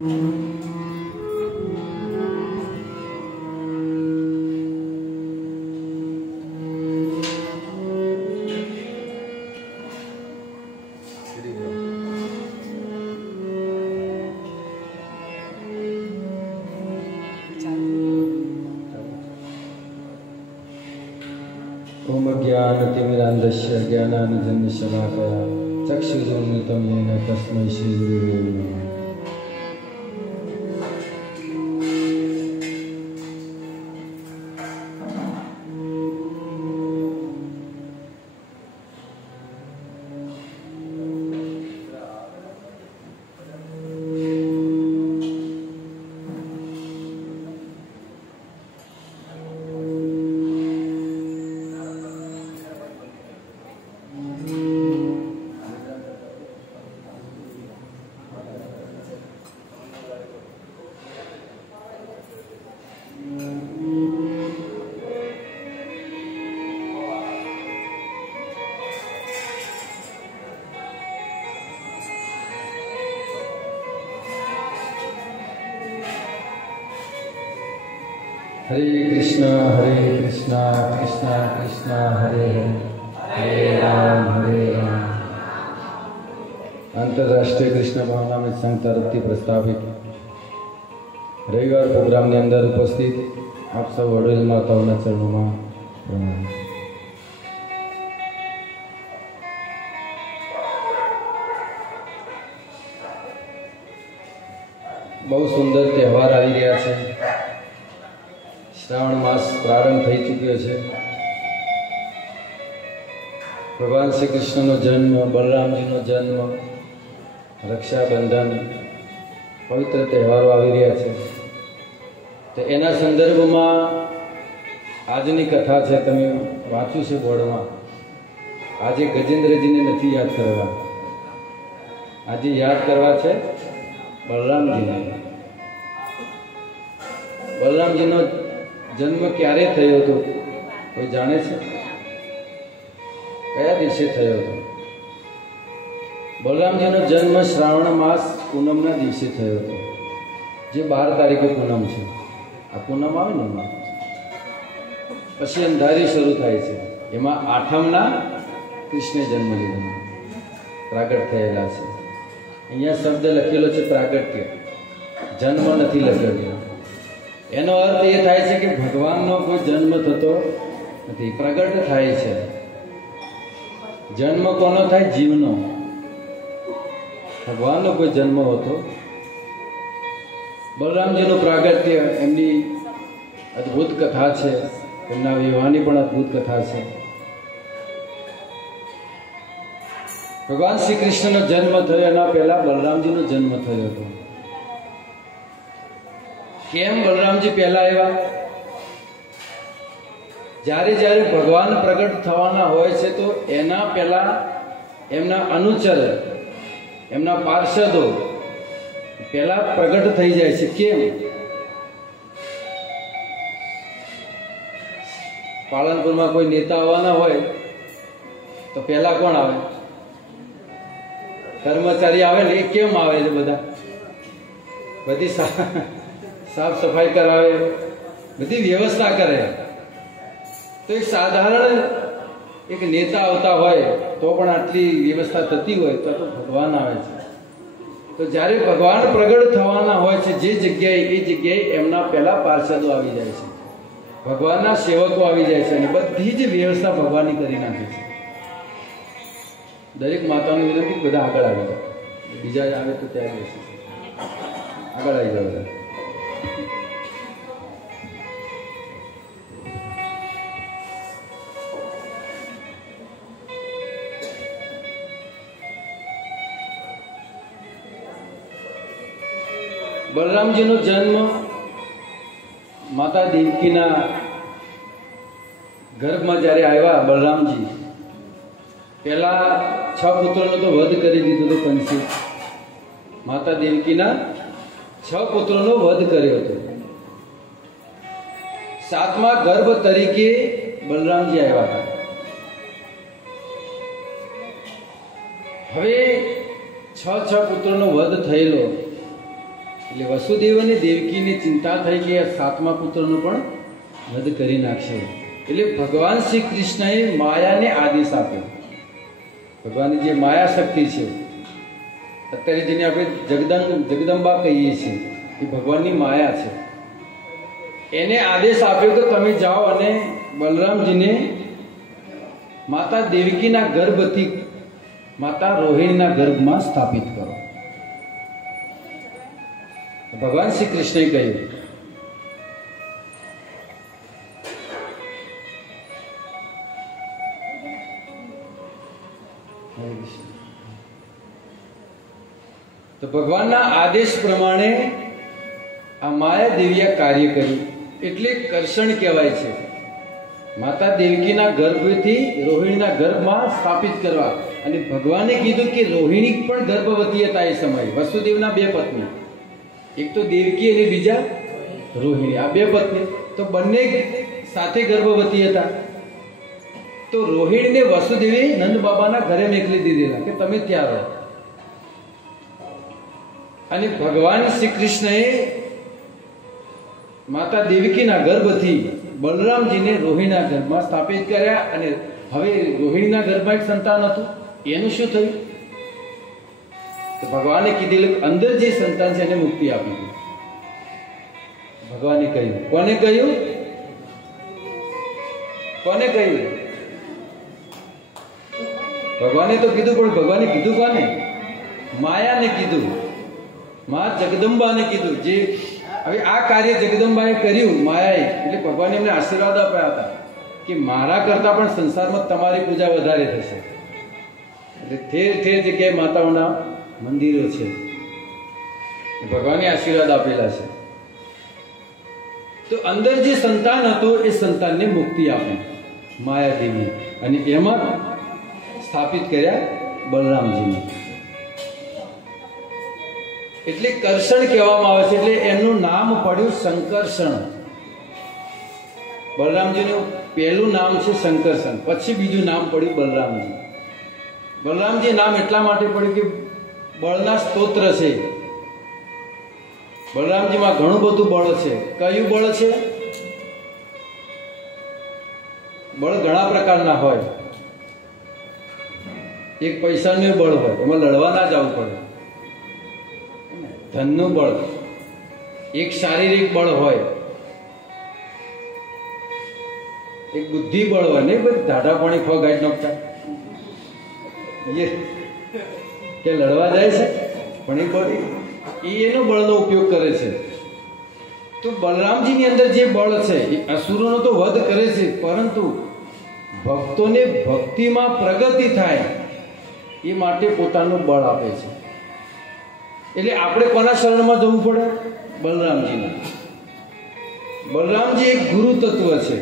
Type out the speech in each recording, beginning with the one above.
ओम ज्ञानतिमिरान्धस्य ज्ञानाञ्जनशलाकया चक्षुरुन्मिलितं येन तस्मै श्रीगुरुवे नमः। हरे कृष्णा कृष्णा कृष्णा हरे हरे, हरे राम अंतरराष्ट्रीय कृष्ण भावनामृत संघ तरफથી प्रस्तावित रविवार प्रोग्राम ની અંદર ઉપસ્થિત આપ સૌ વડીલ માતાઓના ચરણોમાં પ્રણામ। બહુ સુંદર તહેવાર આવી રહ્યા છે। श्रावण मास प्रारंभ थई चुक्यो है। भगवान श्री कृष्ण जन्म, बलराम जी जन्म, रक्षाबंधन पवित्र तहेवारों आवी रह्या छे। तो एना संदर्भ में आजनी कथा है, तमे वाँच्यु छे बोर्ड में। आज गजेन्द्रजी ने नहीं याद करवा, आज याद करवा छे बलराम जी ने। बलराम जी नो जन्म क्यारे थयो तो कोई जाने छे? कया दिवसे थयो तो? बलराम जी नो जन्म श्रावण मास पूनम ना दिवसे थयो तो, जे 12 तारीखे पूनम छे। आ पूनम आवे ने पछी अंधारी शुरू थाय छे, एमां आठम ना कृष्णे जन्म लीधो, प्रागट थयेला छे। अहींया शब्द लखेलो छे प्रागट्य, जन्म नथी लखेलो। एनो अर्थ ये थाय छे कि भगवान नो कोई जन्म थतो नथी, प्रगट थाय छे। जन्म कोनो थाय? जीवनो। भगवान नो कोई जन्म होतो? बलराम जी नो प्रागट्य, एमनी अद्भुत कथा छे, एमना विवाहनी पण अद्भुत कथा छे। भगवान श्री कृष्ण नो जन्म थयो एना पहेला बलराम जी नो जन्म थयो हतो। केम बलराम जी पहला आव्या? जारे जारे भगवान प्रगट थवाना होय छे तो एना पहला एमना अनुचर, एमना पार्षदो पहला प्रगट थई जाय छे। केम? पालनपुर में कोई नेता आवाना होय तो पहला कोण आवे? कर्मचारी आवे ने। केम आवे छे? बधा बधी साफ सफाई करावे, बधी व्यवस्था करे। तो एक साधारण एक नेता आवता होय तो पण आटली व्यवस्था थती होय तो भगवान आवे छे। तो ज्यारे भगवान प्रगट थवाना होय छे जे जग्याए ए जग्याए एमना पहला पार्षदो आवी जाय छे, भगवानना सेवको आवी जाय छे अने बधी ज व्यवस्था भगवाननी करी नाखे छे। दरेक माताने विनंती बधा आगळ आवी जाओ, बीजा आवे तो त्यारे बेसी आगळ आई जाओ। बलराम जी नो जन्म माता देवकी ना गर्भ में जયારે आव्या बलराम जी, पहला 6 पुत्रों तो वध करी दीधो तो कंसी। माता देवकी ना 6 पुत्रों वध कर्यो तो। 7मा गर्भ तरीके बलराम जी आव्या था। हवे 6 पुत्रों वध थयेलो એટલે વસુદેવ અને દેવકીને ચિંતા થઈ કે આ સાતમા પુત્રનો પણ વધ કરી નાખશે. એટલે ભગવાન શ્રી કૃષ્ણએ માયાને આદેશ આપ્યો. ભગવાનની જે માયા શક્તિ છે, અત્યારે જેને આપણે જગદંબા કહીએ છીએ, એ ભગવાનની માયા છે. એને આદેશ આપ્યો કે તમે જાઓ અને બલરામજીને માતા દેવકીના ગર્ભથી માતા રોહિણીના ગર્ભમાં સ્થાપિત કરો. ભગવાન શ્રી કૃષ્ણએ કહ્યું. તો ભગવાનના આદેશ પ્રમાણે આ માયા દેવીએ કાર્ય કર્યું. એટલે કર્ષણ કહેવાય છે. માતા દેવકીના ગર્ભથી રોહિણીના ગર્ભમાં સ્થાપિત કરવા. અને ભગવાને કીધું કે રોહિણી પણ ગર્ભવતી હતા એ સમયે. વસુદેવના બે પત્ની, એક તો દેવકી અને બીજા રોહિણી, આ બે પત્ની તો બંને સાથે ગર્ભવતી હતા. તો રોહિણીને વસુદેવે નંદ બાબાના ઘરે મોકલી દીધેલા કે તમે ત્યાં રહો. અને ભગવાન શ્રી કૃષ્ણએ માતા દેવકીના ગર્ભથી બલરામજીને રોહિણીના ગર્ભમાં સ્થાપિત કર્યા. અને હવે રોહિણીના ગર્ભમાં એક સંતાન હતું, એનું શું થયું? તો ભગવાને કીધેલું અંદર જે સંતાન છે એને મુક્તિ આપી દીધી. ભગવાને કહ્યું. કોને કહ્યું? કોને કહ્યું? ભગવાને તો કીધું, પણ ભગવાને કીધું કોને? માયાને કીધું, મા જગદંબાને કીધું. જે હવે આ કાર્ય જગદંબાએ કર્યું માયાએ, એટલે ભગવાને એમને આશીર્વાદ આપ્યા હતા કે મારા કરતા પણ સંસારમાં તમારી પૂજા વધારે થશે. એટલે ઠેર ઠેર જગ્યાએ માતાઓના મંદિરો છે. ભગવાને આશીર્વાદ આપેલા છે. તો અંદર જે સંતાન હતું એ સંતાનને મુક્તિ આપી માયા દેવી, અને એમાં સ્થાપિત કર્યા બલરામજીને. એટલે કર્ષણ કહેવામાં આવે છે. એટલે એમનું નામ પડ્યું શંકર્ષણ. બલરામજીનું પહેલું નામ છે શંકર્ષણ, પછી બીજું નામ પડ્યું બલરામજી. બલરામજી નામ એટલા માટે પડ્યું કે બળના સ્તોત્ર છે. બલરામજીમાં ઘણું બધું બળ છે. કયું બળ છે? બળ ઘણા પ્રકારના હોય. એક પૈસાનું બળ હોય, એમાં લડવા ના જવું પડે. ધનનું બળ, એક શારીરિક બળ હોય, એક બુદ્ધિ બળ હોય. નહીં બધું ઢાઢા પાણી ફગાઈ નાખતા કે લડવા જાય છે, પણ એ બળ એનો બળનો ઉપયોગ કરે છે. તો બલરામજીની અંદર જે બળ છે એ અસુરોનો તો વધ કરે છે, પરંતુ ભક્તોને ભક્તિમાં પ્રગતિ થાય એ માટે પોતાનું બળ આપે છે. એટલે આપણે કોના શરણમાં જવું પડે? બલરામજીના. બલરામજી એક ગુરુ તત્વ છે,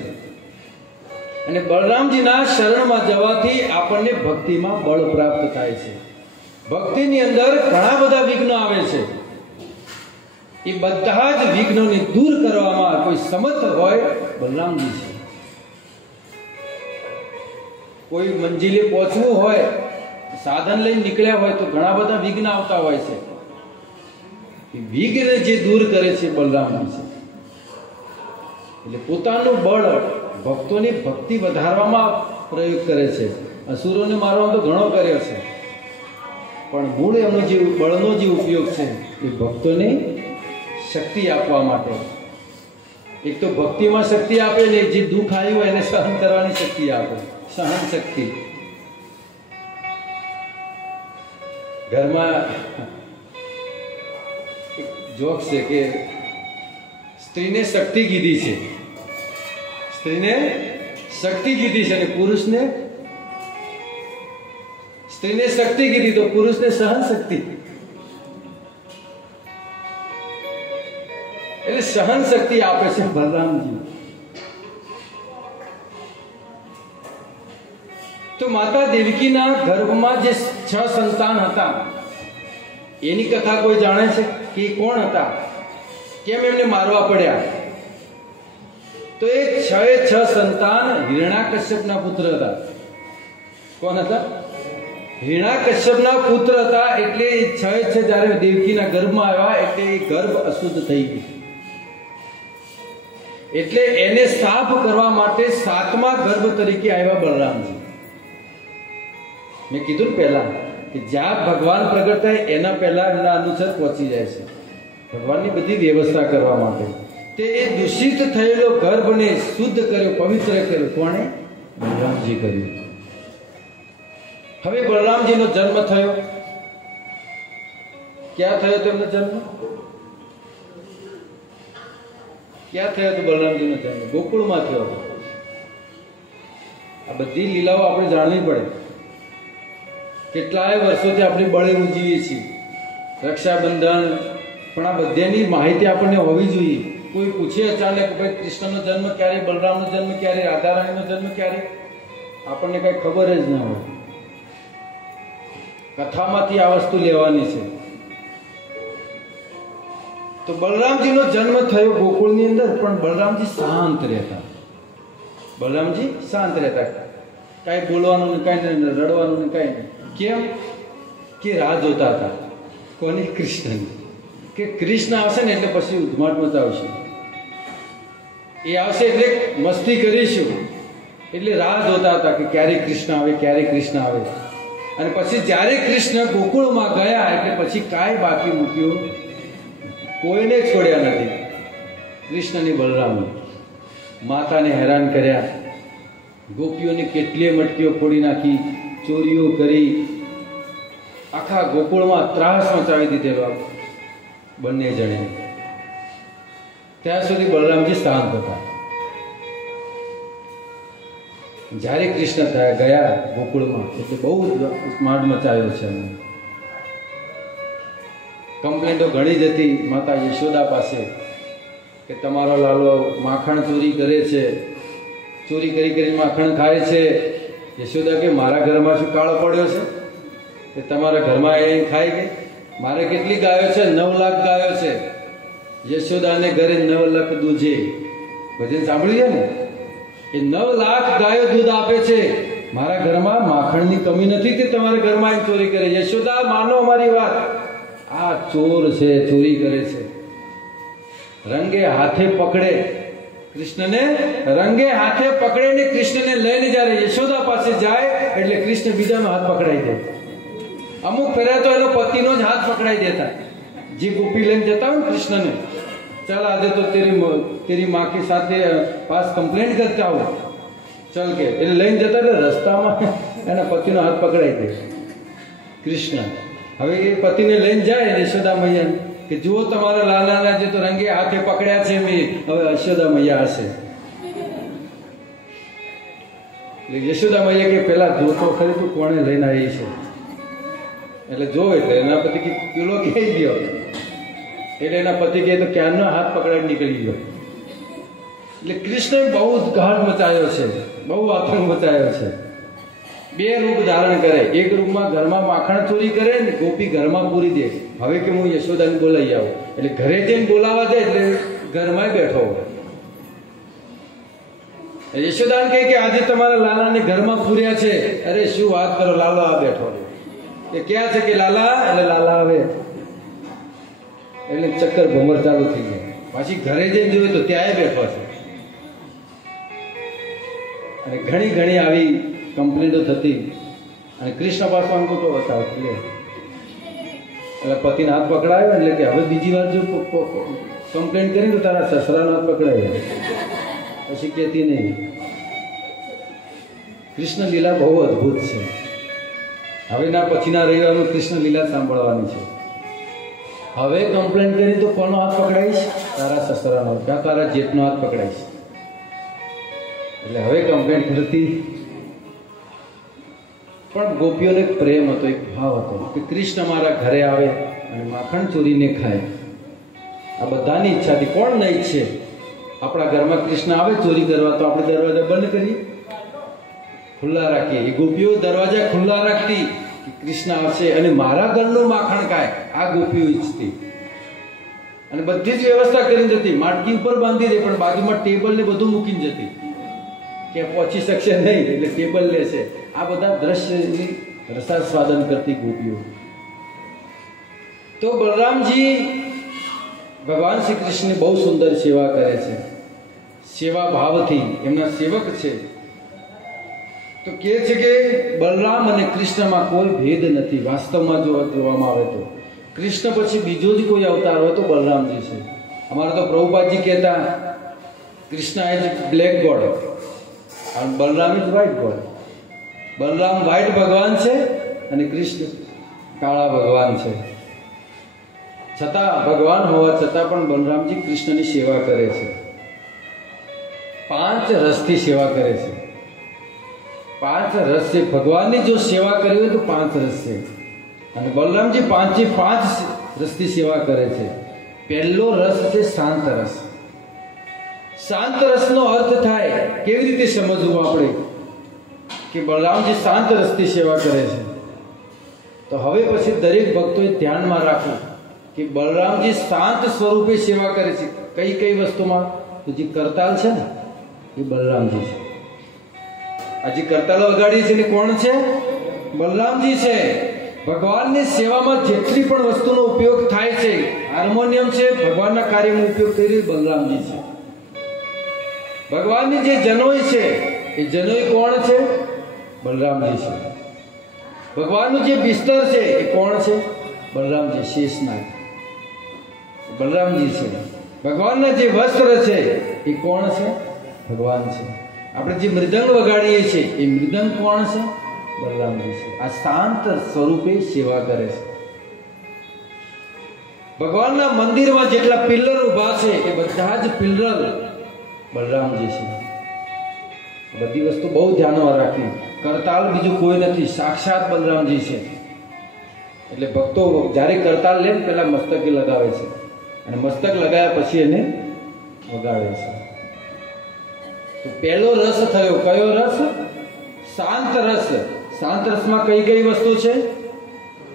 અને બલરામજીના શરણમાં જવાથી આપણને ભક્તિમાં બળ પ્રાપ્ત થાય છે. ભક્તિની અંદર ઘણા બધા વિઘ્નો આવે છે. એ બધા જ વિઘ્નોને દૂર કરવામાં કોઈ સમર્થ હોય બલરામજી છે. કોઈ મંજિલે પહોંચવું હોય, સાધન લઈને નીકળ્યા હોય તો ઘણા બધા વિઘ્ન આવતા હોય છે. વિઘ્ન જે દૂર કરે છે બલરામજી છે. એટલે પોતાનું બળ ભક્તોની ભક્તિ વધારવામાં પ્રયોગ કરે છે. અસુરોને મારવામાં તો ઘણો કર્યો છે, પણ મૂળ એમનો જે બળનો જે ઉપયોગ છે એ ભક્તોને શક્તિ આપવા માટે. એક તો ભક્તિમાં શક્તિ આપે ને જે દુઃખ આવ્યું હોય એને સહન કરવાની શક્તિ આપે, સહન શક્તિ. ઘરમાં એક જોક છે કે સ્ત્રીને શક્તિ કીધી છે, સ્ત્રીને શક્તિ કીધી છે, અને પુરુષને સ્ત્રીને શક્તિ કીધી તો પુરુષને સહન શક્તિ. એટલે સહન શક્તિ આપે છે બલરામજી. તો માતા દેવકીના ગર્ભમાં જે 6 સંતાન હતા એની કથા કોઈ જાણે છે કે કોણ હતા, કેમ એમને મારવા પડ્યા? તો એ 6 સંતાન હિરણ્યકશ્યપના પુત્ર હતા. કોણ હતા? હિરણ્યકશ્યપના પુત્ર હતા, એટલે છે જ્યારે દેવકીના ગર્ભમાં આવ્યા એટલે એ ગર્ભ અશુદ્ધ થઈ ગયું. એટલે એને સાફ કરવા માટે 7મા ગર્ભ તરીકે આવ્યા બલરામજી. મેં કીધું પહેલા કે જ્યાં ભગવાન પ્રગટ થાય એના પહેલા એમના અનુસર પહોંચી જાય છે ભગવાનની બધી વ્યવસ્થા કરવા માટે. તે એ દૂષિત થયેલો ગર્ભને શુદ્ધ કર્યો, પવિત્ર કર્યો. કોણે? બલરામજી કર્યું. હવે બલરામજીનો જન્મ થયો. ક્યાં થયો તેમનો જન્મ? ક્યાં થયો હતો બલરામજીનો જન્મ? ગોકુળમાં થયો હતો. આ બધી લીલાઓ આપણે જાણવી પડે. કેટલાય વર્ષોથી આપણે બળે ઉજવીએ છીએ રક્ષાબંધન, પણ આ બધાની માહિતી આપણને હોવી જોઈએ. કોઈ પૂછે અચાનક ભાઈ કૃષ્ણનો જન્મ ક્યારે, બલરામનો જન્મ ક્યારે, રાધારાણીનો જન્મ ક્યારે, આપણને કઈ ખબર જ ના હોય. કથામાંથી આ વસ્તુ લેવાની છે. તો બલરામજીનો જન્મ થયો ગોકુળની અંદર, પણ બલરામજી શાંત રહેતા. બલરામજી શાંત રહેતા, કાંઈ બોલવાનું ને કાંઈ નહીં, રડવાનું ને કાંઈ નહીં. કેમ? કે રાહ જોતા હતા. કોની? કૃષ્ણની. કે કૃષ્ણ આવશે ને એટલે પછી ઉધમાટ મચાવશે, એ આવશે એટલે મસ્તી કરીશું, એટલે રાહ જોતા હતા કે ક્યારે કૃષ્ણ આવે, ક્યારે કૃષ્ણ આવે. અને પછી જ્યારે કૃષ્ણ ગોકુળમાં ગયા એટલે પછી કાંઈ બાકી મૂક્યું, કોઈને છોડ્યા નથી. કૃષ્ણની બલરામને માતાને હેરાન કર્યા, ગોપીઓની કેટલીય મટકીઓ ફોડી નાખી, ચોરીઓ કરી, આખા ગોકુળમાં ત્રાસ મચાવી દીધેલો બંને જણે. ત્યાં સુધી બલરામજી શાંત હતા. જ્યારે કૃષ્ણ ગયા ગોકુળમાં એટલે બહુ સ્માર્ટ મચાવ્યો છે. કમ્પ્લેન્ટો ઘણી જ હતી માતા યશોદા પાસે કે તમારો લાલો માખણ ચોરી કરે છે, ચોરી કરી કરી માખણ ખાય છે. યશોદા કે મારા ઘરમાં શું કાળો પડ્યો છે કે તમારા ઘરમાં એ ખાઈ ગઈ? મારે કેટલી ગાયો છે? 9 લાખ ગાયો છે. યશોદાને ઘરે 9 લાખ દૂધે. ભજન સાંભળ્યું છે ને? એ 9 લાખ ગાયો દૂધ આપે છે. મારા ઘરમાં માખણની કમી નથી કે તમારા ઘરમાં ચોરી કરે. યશોદા માનો અમારી વાત, આ ચોર છે, ચોરી કરે છે. રંગે હાથે પકડે કૃષ્ણને, રંગે હાથે પકડે ને કૃષ્ણને લઈને જ્યારે યશોદા પાસે જાય એટલે કૃષ્ણ બીજાનો હાથ પકડાઈ દે. અમુક ફેરા તો એનો પતિનો જ હાથ પકડાઈ દેતા. જે ગોપી લઈને જતા હોય ને કૃષ્ણને, ચાલ આજે તો તેરી માँ કે સાથે પાસ કમ્પ્લેન્ટ કરતા હો, ચાલ કે એને લઈને જતા એટલે રસ્તામાં એના પતિનો હાથ પકડાઈ દે કૃષ્ણ. હવે એ પતિને લઈને જાય યશોદા મૈયા કે જુઓ તમારા લાલાના જે તો રંગે હાથે પકડ્યા છે મેં, હવે યશોદા મૈયા હશે. યશોદા મૈયા કે પેલા જોતો ખરી તું કોણે લઈને આવી છે. એટલે જો એટલે એના પતિ કે પેલો કહી ગયો, એટલે એના પતિ કહે તો ક્યારનો હાથ પકડાઈ નીકળી ગયો. એટલે કૃષ્ણએ બહુ ઘાટ મચાયો છે, બહુ આતંક મચાયો છે. 2 રૂપ ધારણ કરે. એક રૂપમાં ઘરમાં માખણ ચોરી કરે ને ગોપી ઘરમાં પૂરી દે. હવે કે હું યશોદાને બોલાવી આવું, એટલે ઘરે જઈને બોલાવા જાય એટલે ઘરમાં બેઠો હોય. યશોદાને કહે કે આજે તમારા લાલાને ઘરમાં પૂર્યા છે. અરે શું વાત કરો, લાલો આ બેઠો. એ ક્યાં છે કે લાલા? એટલે લાલા આવે એટલે ચક્કર ભમર ચાલુ થઈ જાય. પાછી ઘરે જઈને જોયું તો ત્યાં બેઠો છે. અને ઘણી ઘણી આવી કમ્પ્લેન્ટો થતી. અને કૃષ્ણ પાસે અંકુટો બતાવ એટલે પતિને હાથ પકડાયો એટલે કે હવે બીજી વાર જો કમ્પ્લેન્ટ કરી તો તારા સસરાનો હાથ પકડાયો. પછી કહેતી નહીં. કૃષ્ણ લીલા બહુ અદભુત છે. હવેના પછીના રવિવારમાં કૃષ્ણ લીલા સાંભળવાની છે. હવે કમ્પ્લેન કરી તો કોનો હાથ પકડાઈશ? તારા સસરાનો, ક્યાં તારા જેઠનો હાથ પકડાઈશ. એટલે હવે કમ્પ્લેન કરતી. પણ ગોપીઓને એક પ્રેમ હતો, એક ભાવ હતો કે કૃષ્ણ મારા ઘરે આવે અને માખણ ચોરીને ખાય. આ બધાની ઈચ્છા હતી. કોણ ન ઈચ્છે? આપણા ઘરમાં કૃષ્ણ આવે ચોરી કરવા તો આપણે દરવાજા બંધ કરીએ, ખુલ્લા રાખીએ. એ ગોપીઓ દરવાજા ખુલ્લા રાખતી કે કૃષ્ણ આવશે અને મારા ઘરનું માખણ ખાય. આ ગોપીઓ ઈચ્છતી. અને બધી જ વ્યવસ્થા કરીને જતી. માટકી ઉપર બાંધી દે પણ બાજુમાં ટેબલ ને બધું મૂકીને જતી કે પહોંચી શકશે નહીં એટલે ટેબલ લેશે. આ બધા દ્રશ્ય રસાસ્વાદન કરતી ગોપીઓ. તો બલરામજી ભગવાન શ્રી કૃષ્ણની બહુ સુંદર સેવા કરે છે, સેવા ભાવથી એમના સેવક છે. તો કહે છે કે બલરામ અને કૃષ્ણમાં કોઈ ભેદ નથી. વાસ્તવમાં જો જોવામાં આવે તો કૃષ્ણ પછી બીજો જ કોઈ અવતાર હોય તો બલરામજી છે. અમારે તો પ્રભુપાદજી કહેતા કૃષ્ણ ઇઝ બ્લેક ગોડ અને Balram is white God. Balram white ભગવાન છે અને કૃષ્ણ કાળા ભગવાન છે. છતાં ભગવાન હોવા છતાં પણ બલરામજી કૃષ્ણની સેવા કરે છે. 5 રસથી સેવા કરે છે. 5 રસ છે. ભગવાનની જો સેવા કરવી હોય તો 5 રસ છે અને બલરામજી 5 રસથી સેવા કરે છે. પહેલો રસ છે શાંત રસ. શાંત રસનો અર્થ થાય કેવી રીતે સમજવું આપણે કે બલરામજી શાંત રસથી સેવા કરે છે? તો હવે પછી દરેક ભક્તોએ ધ્યાનમાં રાખવું કે બલરામજી શાંત સ્વરૂપે સેવા કરે છે. કઈ કઈ વસ્તુમાં? તો જે કરતાલ છે ને એ બલરામજી છે. આ જે કરતાલો વગાડી છે ને કોણ છે? બલરામજી છે. ભગવાનની સેવામાં જેટલી પણ વસ્તુનો ઉપયોગ થાય છે, હાર્મોનિયમ છે, ભગવાનના કાર્યમાં ઉપયોગ કરી બલરામજી છે. ભગવાનની જે જનોઈ છે એ જનોઈ કોણ છે? બલરામજી છે. ભગવાનનું જે બિસ્તર છે એ કોણ છે? બલરામજી. શેષનાગ બલરામજી છે. ભગવાનના જે વસ્ત્ર છે એ કોણ છે? ભગવાન છે. આપણે જે મૃદંગ વગાડીએ છીએ એ મૃદંગ કોણ છે? બલરામજી છે. આ શાંત સ્વરૂપે સેવા કરે છે. ભગવાનના મંદિરમાં જેટલા પિલ્લર ઉભા છે એ બધા જ પિલ્લર બલરામજી છે. બધી વસ્તુ બહુ ધ્યાનમાં રાખવી. કરતાલ બીજું કોઈ નથી, સાક્ષાત બલરામજી છે. એટલે ભક્તો જ્યારે કરતાલ લે પેલા મસ્તકે લગાવે છે અને મસ્તક લગાવ્યા પછી એને વગાડે છે. તો પહેલો રસ થયો. કયો રસ? શાંત રસ. શાંત રસમાં કઈ કઈ વસ્તુ છે?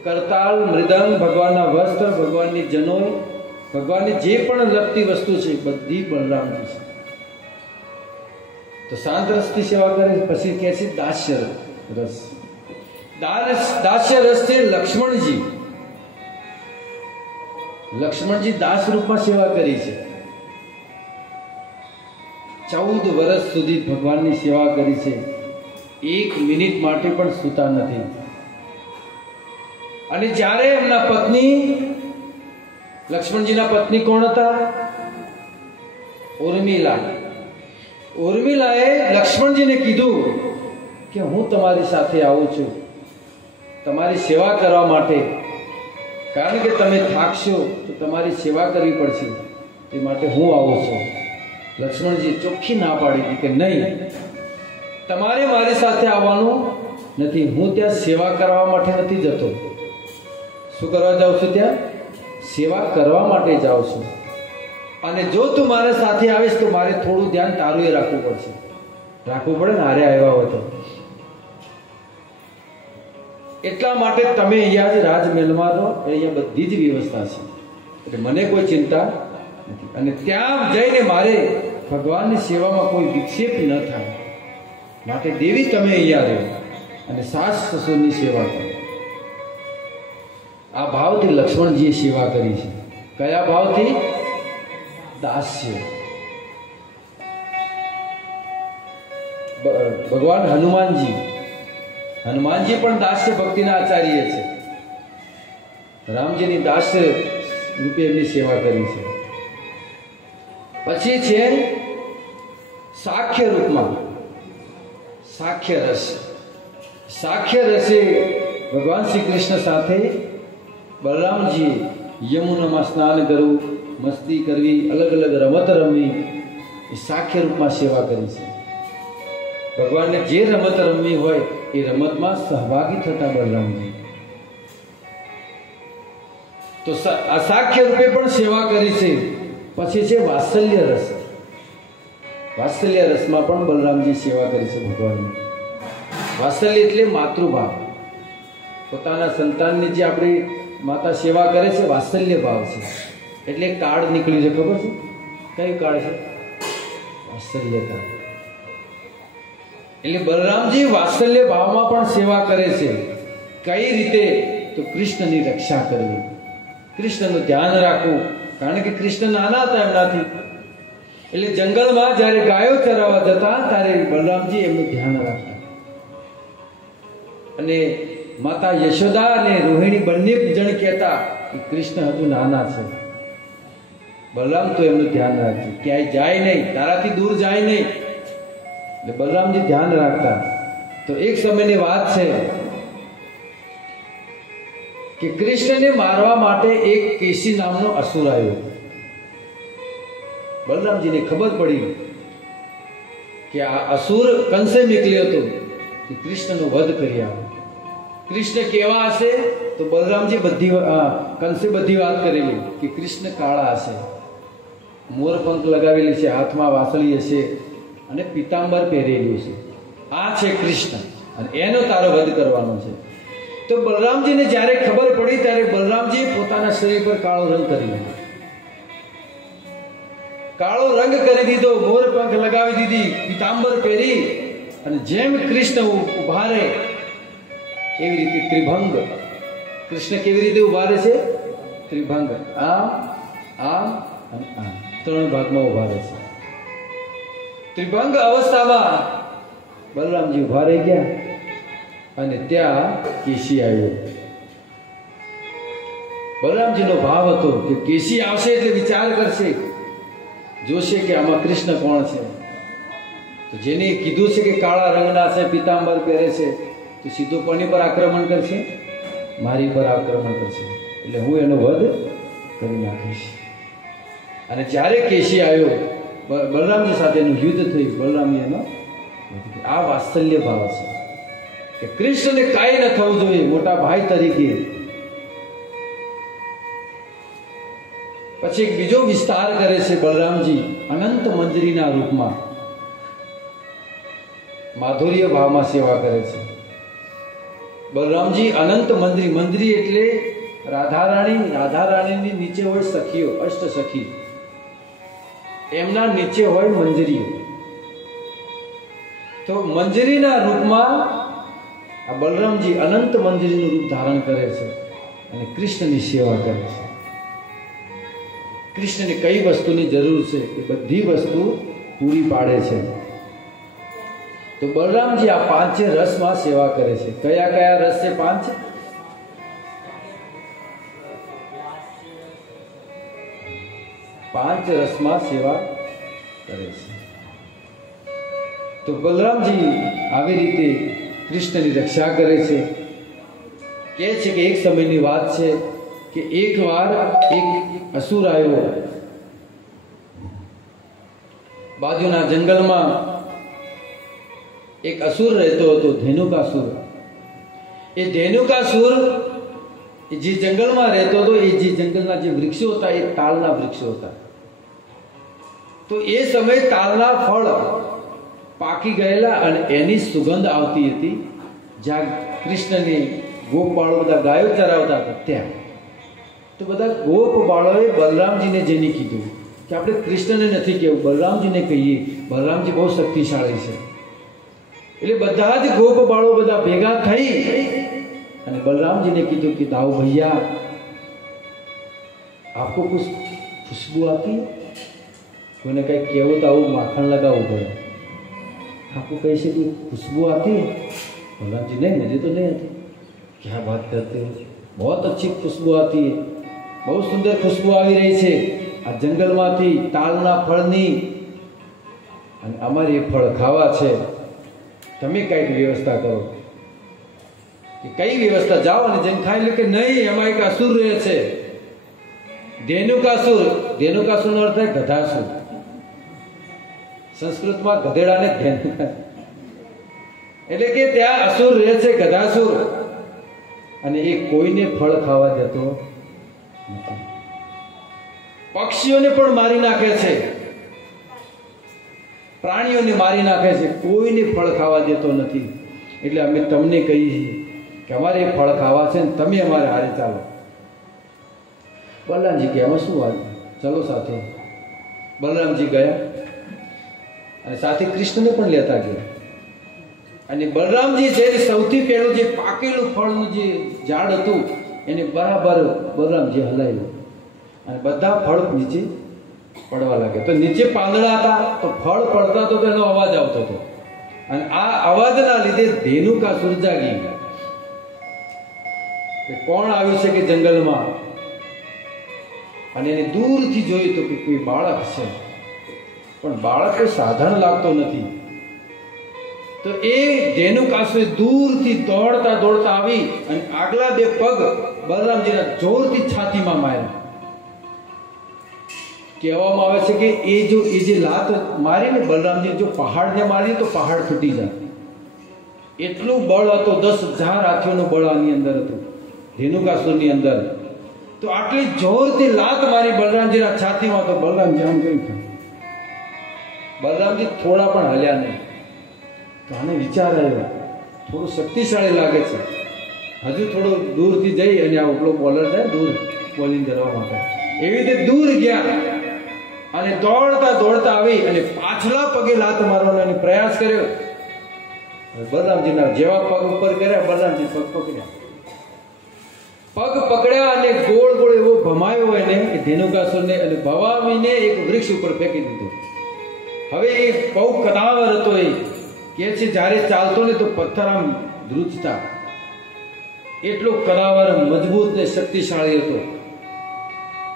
કરતાલ, મૃદંગ, ભગવાનના વસ્ત્ર, ભગવાનની જનોઈ, ભગવાનની જે પણ લગતી વસ્તુ છે બધી બલરામજી છે. તો શાંત રસથી સેવા કરે. પછી કહે છે દાસ્ય રસ. દાસ્ય રસ છે લક્ષ્મણજી. લક્ષ્મણજી દાસ રૂપમાં સેવા કરી છે. 14 વર્ષ સુધી ભગવાનની સેવા કરી છે. 1 મિનિટ માટે પણ સૂતા નથી. અને જ્યારે એમના પત્ની, લક્ષ્મણજીના પત્ની કોણ હતા? ઉર્મિલા. ઉર્મિલાએ લક્ષ્મણજીને કીધું કે હું તમારી સાથે આવું છું તમારી સેવા કરવા માટે, કારણ કે તમે થાકશો તો તમારી સેવા કરવી પડશે, તે માટે હું આવું છું. લક્ષ્મણજી ચોખ્ખી ના પાડી હતી કે નહીં, તમારે મારી સાથે આવવાનું નથી. હું ત્યાં સેવા કરવા માટે નથી જતો. શું કરવા જાઉં છું? ત્યાં સેવા કરવા માટે જાઉં છું. અને જો તું મારા સાથે આવીશ તો મારે થોડું ધ્યાન તારું એ રાખવું પડશે. રાખવું પડે ને, હારે આવ્યા હોય તો. એટલા માટે તમે અહીંયા જ રાજમહેલમાં રહો. અહીંયા બધી જ વ્યવસ્થા છે, એટલે મને કોઈ ચિંતા નથી. અને ત્યાં જઈને મારે ભગવાનની સેવામાં કોઈ વિક્ષેપ ન થાય માટે દેવી તમે અહીંયા રહો અને સાસ સસુરની સેવા કરો. આ ભાવથી લક્ષ્મણજીએ સેવા કરી છે. કયા ભાવથી? દાસ્ય. ભગવાન હનુમાનજી પણ દાસ્ય ભક્તિના આચાર્ય છે. રામજીની દાસ્ય રૂપે એમની સેવા કરી છે. પછી છે સાખ્ય રૂપમાં સાખ્ય રસ. સાખ્ય રસે ભગવાન શ્રી કૃષ્ણ સાથે બલરામજી યમુનામાં સ્નાન કરવું, મસ્તી કરવી, અલગ અલગ રમત રમવી, એ સાખ્ય રૂપમાં સેવા કરી છે. ભગવાનને જે રમત રમવી હોય એ રમતમાં સહભાગી થતા બલરામજી. તો આ સાખ્ય રૂપે પણ સેવા કરી છે. પછી છે વાત્સલ્ય રસ. વાત્સલ્ય રસમાં પણ બલરામજી સેવા કરી છે ભગવાનની. વાત્સલ્ય એટલે માતૃભાવ. પોતાના સંતાનની જે આપણી માતા સેવા કરે છે, વાત્સલ્ય ભાવ છે. એટલે કાર્ડ નીકળ્યું છે, ખબર છે? કયું કાર્ડ છે? વાત્સલ્ય કાર્ડ. એટલે બલરામજી વાત્સલ્ય ભાવમાં પણ સેવા કરે છે. કઈ રીતે તો કૃષ્ણની રક્ષા કરવી, કૃષ્ણનું ધ્યાન રાખવું. કારણ કે કૃષ્ણ નાના હતા એમનાથી, એટલે જંગલમાં જયારે ગાયો ચરાવવા જતા ત્યારે બલરામજી એમનું ધ્યાન રાખતા. અને માતા યશોદા અને રોહિણી બંને જણ કહેતા કે કૃષ્ણ હજુ નાના છે, બલરામ તો એમનું ધ્યાન રાખજે, ક્યાંય જાય નહીં, તારાથી દૂર જાય નહીં. એટલે બલરામજી ધ્યાન રાખતા. તો એક સમયની વાત છે કે કૃષ્ણને મારવા માટે એક કેસી નામનો અસુર આવ્યો. બલરામજીને ખબર પડી કે આ અસુર કંસે નીકળ્યો હતો કે કૃષ્ણનો વધ કરી આવે. કૃષ્ણ કેવા હશે તો બલરામજી કંસે બધી વાત કરેલી કે કૃષ્ણ કાળા હશે, મોરપંખ લગાવેલી છે, હાથમાં વાસળી હશે અને પીતાંબર પહેરેલું છે. આ છે કૃષ્ણ અને એનો તારો વધ કરવાનો છે. તો બલરામજીને જ્યારે ખબર પડી ત્યારે બલરામજી પોતાના શરીર પર કાળો રંગ કરી દીધો. કાળો રંગ કરી દીધો, મોરપંખ લગાવી દીધી, પીતાંબર પહેરી અને જેમ કૃષ્ણ ઉભા રહે એવી રીતે ત્રિભંગ. કૃષ્ણ કેવી રીતે ઉભા રહે છે? ત્રિભંગ, આમ આમ અને આમ, ત્રણ ભાગમાં ઉભા રહે છે. ત્રિભંગ અવસ્થામાં બલરામજી ઉભા રહી ગયા અને ત્યાં કેસી આવ્યો. બલરામજીનો ભાવ હતો કે કેસી આવશે એટલે વિચાર કરશે, જોશે કે આમાં કૃષ્ણ કોણ છે. તો જેને કીધું છે કે કાળા રંગના છે, પીતાંબર પહેરે છે, તો સીધો કોની પર આક્રમણ કરશે? મારી પર આક્રમણ કરશે. એટલે હું એનો વધ કરી નાખીશ. અને જ્યારે કેસી આવ્યો, બલરામજી સાથેનું યુદ્ધ થયું, બલરામજી એનો આ વાત્સલ્ય ભાવ છે કે કૃષ્ણને કાંઈ ન થવું જોઈએ મોટા ભાઈ તરીકે. પછી એક બીજો વિસ્તાર કરે છે બલરામજી અનંત મંજરીના રૂપમાં, માધુર્ય ભાવમાં સેવા કરે છે. બલરામજી અનંત મંજરી, મંજરી એટલે રાધારાણી, રાધારાણીની નીચે હોય સખીઓ, અષ્ટ સખી, એમના નીચે હોય મંજરીઓ. તો મંજરીના રૂપમાં આ બલરામજી અનંત મંજરીનું રૂપ ધારણ કરે છે અને કૃષ્ણની સેવા કરે છે. કૃષ્ણને કઈ વસ્તુની જરૂર છે એ બધી વસ્તુ પૂરી પાડે છે. તો બલરામજી આ પાંચે રસમાં સેવા કરે છે. કયા કયા રસ છે? પાંચ. પાંચ રસમાં સેવા કરે છે. તો બલરામજી આવી રીતે કૃષ્ણની રક્ષા કરે છે. કહે છે કે એક સમયની વાત છે કે એક વાર એક અસુર આવ્યો. બાજુના જંગલમાં એક અસુર રહેતો હતો, ધેનુકાસુર. એ ધેનુકાસુર જે જંગલમાં રહેતો હતો, એ જે જંગલના જે વૃક્ષો હતા એ તાલના વૃક્ષો હતા. તો એ સમયે તાલના ફળ પાકી ગયેલા અને એની સુગંધ આવતી હતી. જ્યાં કૃષ્ણની ગોપ બાળો બધા ગાયો ચરાવતા હતા ત્યાં. તો બધા ગોપ બાળોએ બલરામજીને જેને કીધું કે આપણે કૃષ્ણને નથી કહેવું, બલરામજીને કહીએ, બલરામજી બહુ શક્તિશાળી છે. એટલે બધા જ ગોપ બાળો બધા ભેગા થઈ અને બલરામજીને કીધું કે દાऊ ભૈયા, આપકો કુછ खुशबू आती है? कोई कहीं केवो तो आવું माखन लगाओ પડે. आपको कैसे कोई खुशबू आती है? बलराम जी नहीं, मुझे तो नहीं आती. क्या बात करते हो, बहुत अच्छी खुशबू आती है, बहुत सुंदर खुशबू આવી રહી છે આ જંગલમાંથી તાલના ફળની, અને અમારે એ ફળ ખાવા છે. તમે કઈક વ્યવસ્થા કરો. કે કઈ વ્યવસ્થા? જાઓ અને જેમ ખાઈ લો. કે નહીં, એમાં એક અસુર રહે છે, ધેનુકાસુર. ધેનુકાસુરનો અર્થ થાય ગધાસુર. સંસ્કૃતમાં ગધેડાને ધેનુકાસુર એટલે કે ત્યાં અસુર રહે છે, ગધાસુર. અને એ કોઈને ફળ ખાવા દેતો નથી. પક્ષીઓને પણ મારી નાખે છે, પ્રાણીઓને મારી નાખે છે, કોઈને ફળ ખાવા દેતો નથી. એટલે અમે તમને કહીએ છીએ કે અમારે એ ફળ ખાવા છે ને તમે અમારે હારે ચાલો. બલરામજી કે આમાં શું વાત, ચલો સાથે. બલરામજી ગયા અને સાથે કૃષ્ણને પણ લેતા ગયા. અને બલરામજી છે સૌથી પહેલું જે પાકેલું ફળનું જે ઝાડ હતું એને બરાબર બલરામજી હલાવ્યું અને બધા ફળ નીચે પડવા લાગ્યા. તો નીચે પાંદડા હતા તો ફળ પડતા તો એનો અવાજ આવતો હતો અને આ અવાજના લીધે ધેનુકાસુર જાગી ગયા કે કોણ આવ્યું છે કે જંગલમાં, અને એને દૂરથી જોયું તો કે કોઈ બાળક છે, પણ બાળક કોઈ સાધારણ લાગતો નથી. તો એ ધેનુકાસુરે દૂરથી દોડતા દોડતા આવી અને આગલા બે પગ બલરામજીના જોરથી છાતીમાં માર્યા. કહેવામાં આવે છે કે એ જે લાત મારી ને બલરામજી, જો પહાડને મારી તો પહાડ તૂટી જાય એટલું બળ હતો. 10,000 હાથીઓનું બળ આની અંદર હતું ધેનુકાસુરની અંદર. તો આટલી જોરથી લાત મારી બલરામજીના છાતીમાં તો બલરામજી આમ કહ્યું. બલરામજી થોડા પણ હલ્યા નહીં. તો આને વિચાર આવ્યો થોડું શક્તિશાળી લાગે છે, હજુ થોડું દૂરથી જઈ અને આ ઉપલો બોલર જાય દૂર બોલિંગ કરવા માટે, એવી રીતે દૂર ગયા અને દોડતા દોડતા આવી અને પાછલા પગે લાત મારવાનો પ્રયાસ કર્યો. બલરામજીના જેવા પગ ઉપર કર્યા, બલરામજી પગ પકડ્યા અને ગોળ ગોળ એવો ભમાયો એને ધેનુકાસુરને અને ભવાવીને એક વૃક્ષ ઉપર ફેંકી દીધો. હવે એ બહુ કદાવર હતો. એ કે છે જ્યારે ચાલતો ને તો પથ્થર આમ ધ્રુજતા, એટલો કદાવર મજબૂત ને શક્તિશાળી હતો.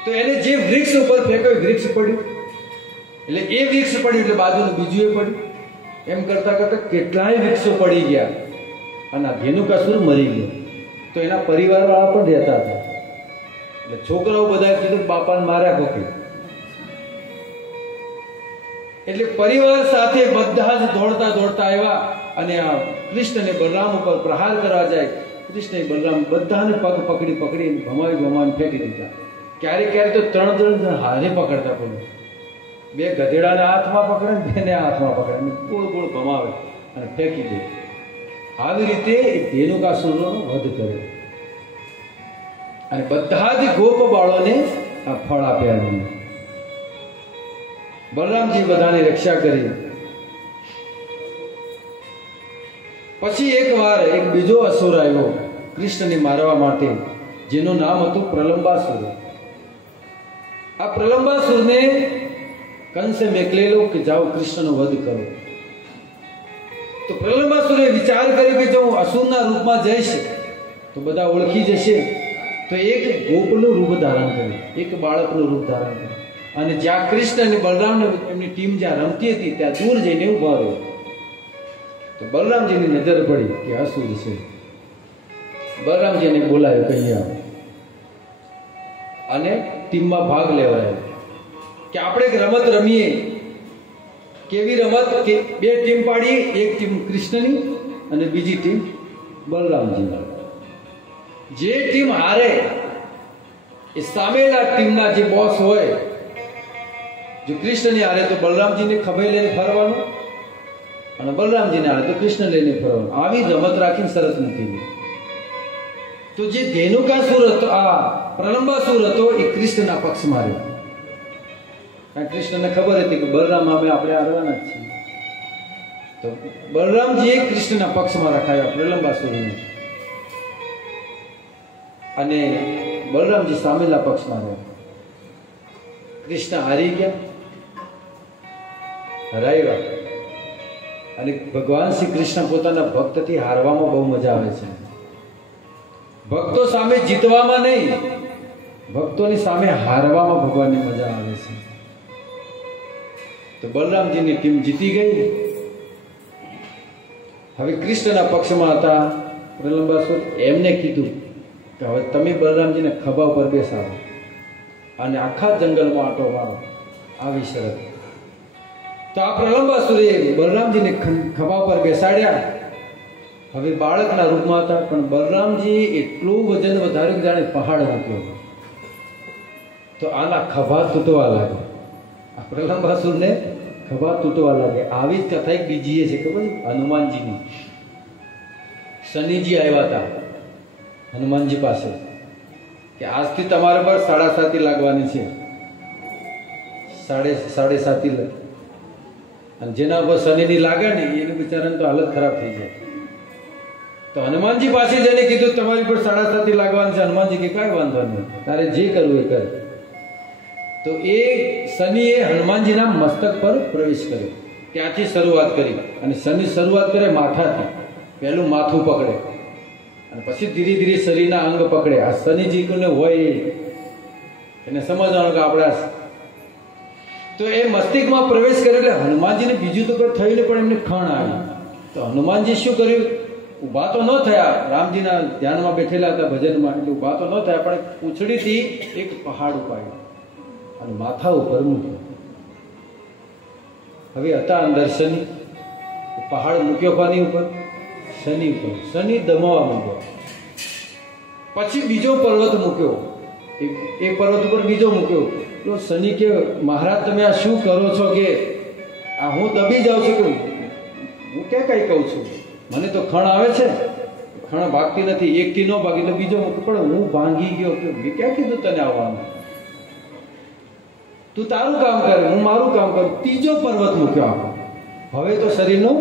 તો એને જે વૃક્ષ ઉપર ફેંક્યો વૃક્ષ પડ્યું, એટલે એ વૃક્ષ પડ્યું એટલે બાજુનું બીજું એ પડ્યું. એમ કરતા કરતા કેટલાય વૃક્ષો પડી ગયા અને આ ધેનુકાસુર મરી ગયો. તો એના પરિવાર વાળા પણ રહેતા હતા. એટલે છોકરાઓ બધા કીધું બાપાને માર્યા કોકે. એટલે પરિવાર સાથે બધા જ દોડતા દોડતા આવ્યા અને આ કૃષ્ણને બલરામ ઉપર પ્રહાર કરવા જાય. કૃષ્ણએ બલરામ બધાને પગ પકડી ભમાવી ફેંકી દીધા. ક્યારેક ક્યારેક તો 3 જણ હારે પકડતા પડ્યું. 2 ગધેડાના હાથમાં પકડે ને 2ને હાથમાં પકડે અને ગોળ ગોળ ભમાવે અને ફેંકી દે. આવી રીતે ધેનુકાસુરનો વધ કર્યો અને બધા જ ગોપ બાળોને આ ફળ આપ્યા. બલરામજી બધાની રક્ષા કરી. પછી એક વાર એક બીજો અસુર આવ્યો કૃષ્ણને મારવા માટે, જેનું નામ હતું પ્રલંબાસુર. આ પ્રલંબાસુરને કંસે મોકલેલો કે જાઓ કૃષ્ણનો વધ કરો. તો પ્રલંબાસુરે વિચાર કર્યો કે જો હું અસુરના રૂપમાં જઈશ તો બધા ઓળખી જશે. તો એક ગોપનું રૂપ ધારણ કર્યું, એક બાળકનું રૂપ ધારણ કર્યું અને જ્યાં કૃષ્ણ અને બલરામ એમની ટીમ જ્યાં રમતી હતી ત્યાં દૂર જઈને ઉભા રહ્યો. તો બલરામજીની નજર પડી કે અસુર છે. બલરામજીને બોલાવ્યો કે અહીંયા અને ટીમમાં ભાગ લેવાયો કે આપણે એક રમત રમીએ. કેવી રમત કે 2 ટીમ પાડીએ, એક ટીમ કૃષ્ણની અને બીજી ટીમ બલરામજીની. જે ટીમ હારે એ સામેલા ટીમના જે બોસ હોય, જો કૃષ્ણની હારે તો બલરામજીને ખભે લઈને ફરવાનું અને બલરામજીને હારે તો કૃષ્ણ લઈને ફરવાનું. આવી રમત રાખીને શરત મૂકી. તો જે ધેનુકાસુર હતો, આ પ્રલંબાસુર હતો, એ કૃષ્ણના પક્ષમાં રહ્યો. કારણ કૃષ્ણને ખબર હતી કે બલરામ આપણે હારવાના જ છીએ. તો બલરામજીએ કૃષ્ણના પક્ષમાં રખાયા પ્રલંબાસુરને અને બલરામજી સામેલા પક્ષમાં રહ્યા. કૃષ્ણ હારી ગયા, હરાવ્યા. અને ભગવાન શ્રી કૃષ્ણ પોતાના ભક્તથી હારવામાં બહુ મજા આવે છે. ભક્તો સામે જીતવામાં નહીં, ભક્તોની સામે હારવામાં ભગવાનને મજા આવે છે. તો બલરામજીની ટીમ જીતી ગઈ. હવે કૃષ્ણના પક્ષમાં હતા પ્રલંબાસુર. એમને કીધું કે હવે તમે બલરામજીને ખભા ઉપર બેસાડો અને આખા જંગલમાં આટો મારો, આવી શરત. તો આ પ્રલંબાસુરે બલરામજીને ખભા પર બેસાડ્યા. હવે બાળકના રૂપમાં હતા, પણ બલરામજી એટલું વજન વધાર્યું કે જાણે પહાડ મૂક્યો. તો આના ખભા તૂટવા લાગે. આ પ્રલંબાસુરને ખભા તૂટવા લાગે. આવી જ કથા એક બીજી છે, ખબર છે? હનુમાનજીની. શનિજી આવ્યા હતા હનુમાનજી પાસે કે આજથી તમારા પર 7.5 લાગવાની છે. 7.5 અને જેના પર શનિની લાગે ને એની બિચારાની તો હાલત ખરાબ થઈ જાય. તો હનુમાનજી પાસે જઈને કીધું તમારી પર 7.5 લાગવાનું છે. હનુમાનજી કે કાંઈ વાંધો નહીં, તારે જે કરવું એ કર. તો એ શનિએ હનુમાનજીના મસ્તક પર પ્રવેશ કર્યો. ત્યાંથી શરૂઆત કરી. અને શનિ શરૂઆત કરે માથાથી. પહેલું માથું પકડે અને પછી ધીરે ધીરે શરીરના અંગ પકડે. આ શનિજી કોને હોય એને સમજવાનું કે આપણા તો એ મસ્તિષ્કમાં પ્રવેશ કરે એટલે હનુમાનજીને બીજું તો કંઈ થયું નહીં, પણ એમને ખણ આવી. તો હનુમાનજી શું કર્યું? ઊભા તો ન થયા, રામજીના ધ્યાનમાં બેઠેલા હતા ભજનમાં, એટલે ઊભા તો ન થયા, પણ પૂંછડીથી એક પહાડ ઉપાડ્યો અને માથા ઉપર મૂક્યો. હવે હતા અંદર શનિ. પહાડ મૂક્યો કોની ઉપર? શનિ ઉપર. શનિ દમાવા માંડ્યો. પછી બીજો પર્વત મૂક્યો, એક પર્વત ઉપર બીજો મૂક્યો. તો શનિ કે મહારાજ તમે આ શું કરો છો? કે આ હું દબી જાઉં છું. કે હું ક્યાં કઈ કહું છું? મને તો ખણ આવે છે, ખણ ભાગતી નથી. એકથી ન ભાગી એટલે બીજો મૂક્યો, પણ હું ભાંગી ગયો. કે મેં ક્યાં કીધું તને આવવાનું? તું તારું કામ કર, હું મારું કામ કરું. ત્રીજો પર્વત મૂક્યો આપણો. હવે તો શરીરનો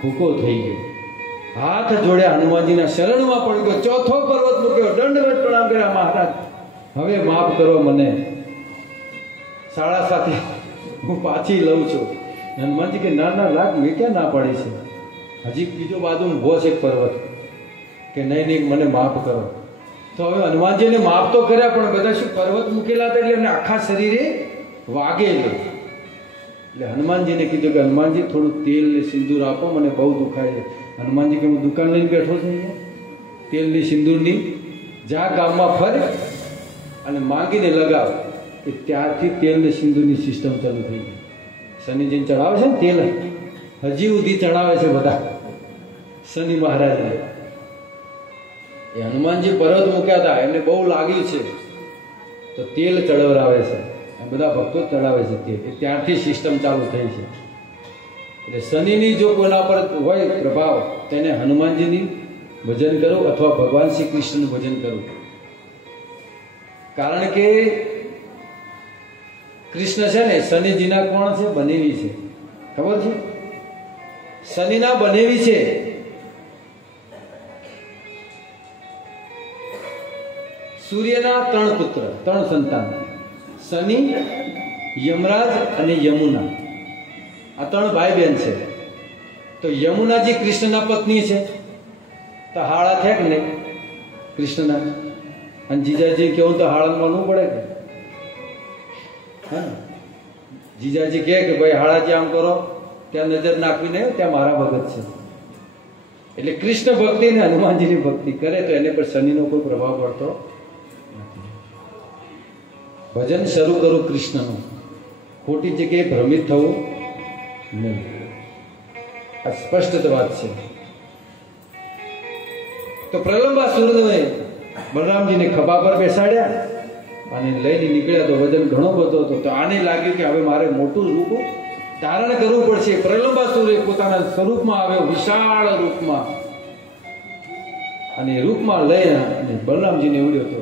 ભૂકો થઈ ગયો. હાથ જોડ્યા, હનુમાનજીના શરણમાં પડી ગયો. ચોથો પર્વત મૂક્યો, દંડવત પ્રણામ કર્યા. મહારાજ હવે માફ કરો મને, 7.5 હું પાછી લઉં છું. હનુમાનજી કે ના ના લાગ, મેં ક્યાં ના પાડી છે? હજી બીજો બાજુ ઉભો છે પર્વત. કે નહીં નહીં મને માફ કરો. તો હવે હનુમાનજીને માફ તો કર્યા, પણ બધા શું પર્વત મૂકેલા હતા એટલે એમને આખા શરીરે વાગેલું. એટલે હનુમાનજીને કીધું કે હનુમાનજી થોડું તેલ ને સિંદૂર આપો, મને બહુ દુખાય છે. હનુમાનજી કે હું દુકાન લઈને બેઠો છું, તેલની સિંદૂરની, જ્યાં ગામમાં ફર અને માંગીને લગાવ. એ ત્યારથી તેલ ને સિંદૂરની સિસ્ટમ ચાલુ થઈ ગઈ. શનિજીને ચડાવે છે ને તેલ, હજી સુધી ચડાવે છે બધા શનિ મહારાજને. એ હનુમાનજી પર્વત મૂક્યા હતા, એમને બહુ લાગ્યું છે તો તેલ ચડાવરાવે છે. બધા ભક્તો ચડાવે છે તેલ. એ ત્યારથી સિસ્ટમ ચાલુ થઈ છે. એટલે શનિની જો કોના પર હોય પ્રભાવ, તેને હનુમાનજીની ભજન કરો અથવા ભગવાન શ્રી કૃષ્ણનું ભજન કરો. કારણ કે કૃષ્ણ છે ને શનિજીના કોણ છે? બનેવી છે. ખબર છે? શનિના બનેવી છે. સૂર્યના 3 પુત્ર, 3 સંતાન, શનિ, યમરાજ અને યમુના. આ 3 ભાઈ બહેન છે. તો યમુનાજી કૃષ્ણના પત્ની છે. તો હાળા થયા કે નહીં કૃષ્ણના? અને જીજાજી કેવું તો હાળા માનવું પડે કે? હા, જીજાજી કહે કે ભાઈ હાળાજી આમ કરો, ત્યાં નજર નાખવીને ત્યાં મારા ભગત છે. એટલે કૃષ્ણ ભક્તિ ને હનુમાનજીની ભક્તિ કરે તો એને પર શનિનો કોઈ પ્રભાવ પડતો નથી. ભજન શરૂ કરું કૃષ્ણનું, ખોટી જગ્યાએ ભ્રમિત થવું નહીં. આ સ્પષ્ટ વાત છે. તો પ્રલંબાસુરને બલરામજીને ખભા પર બેસાડ્યા અને લઈને નીકળ્યા. તો વજન ઘણો બધો હતો. તો આને લાગ્યું કે હવે મારે મોટું રૂપ ધારણ કરવું પડશે. પ્રલંબાસુર પોતાના સ્વરૂપમાં આવ્યો, વિશાળ રૂપમાં, અને રૂપમાં લઈ અને બલરામજીને ઉડ્યો હતો.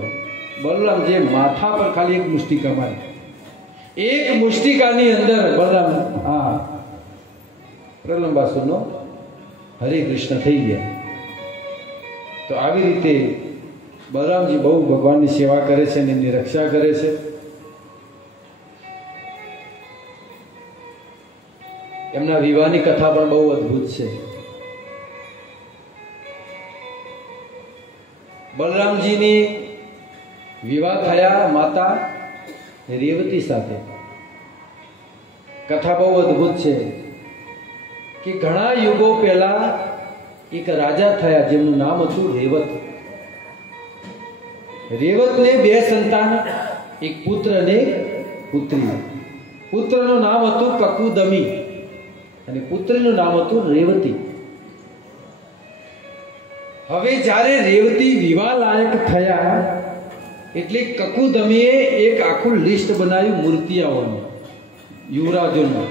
બલરામજીએ માથા પર ખાલી એક મુષ્ટિકા મારી. એક મુષ્ટિકાની અંદર બલરામ પ્રલંબાસુરનો હરે કૃષ્ણ થઈ ગયા. તો આવી રીતે બલરામજી બહુ ભગવાનની સેવા કરે છે અને એમની રક્ષા કરે છે. એમના વિવાહની કથા પણ બહુ અદ્ભુત છે. બલરામજીની વિવાહ થયા માતા રેવતી સાથે. કથા બહુ અદ્ભુત છે કે ઘણા યુગો પહેલા એક રાજા થયા જેમનું નામ હતું રેવત. રેવતને 2 સંતાન, એક પુત્ર અને પુત્રી. પુત્રનું નામ હતું કકુદમી અને પુત્રીનું નામ હતું રેવતી. હવે જ્યારે રેવતી વિવાહ લાયક થયા એટલે કકુદમીએ એક આખું લિસ્ટ બનાવ્યું મૂર્તિયાઓનું, યુવરાજોનું,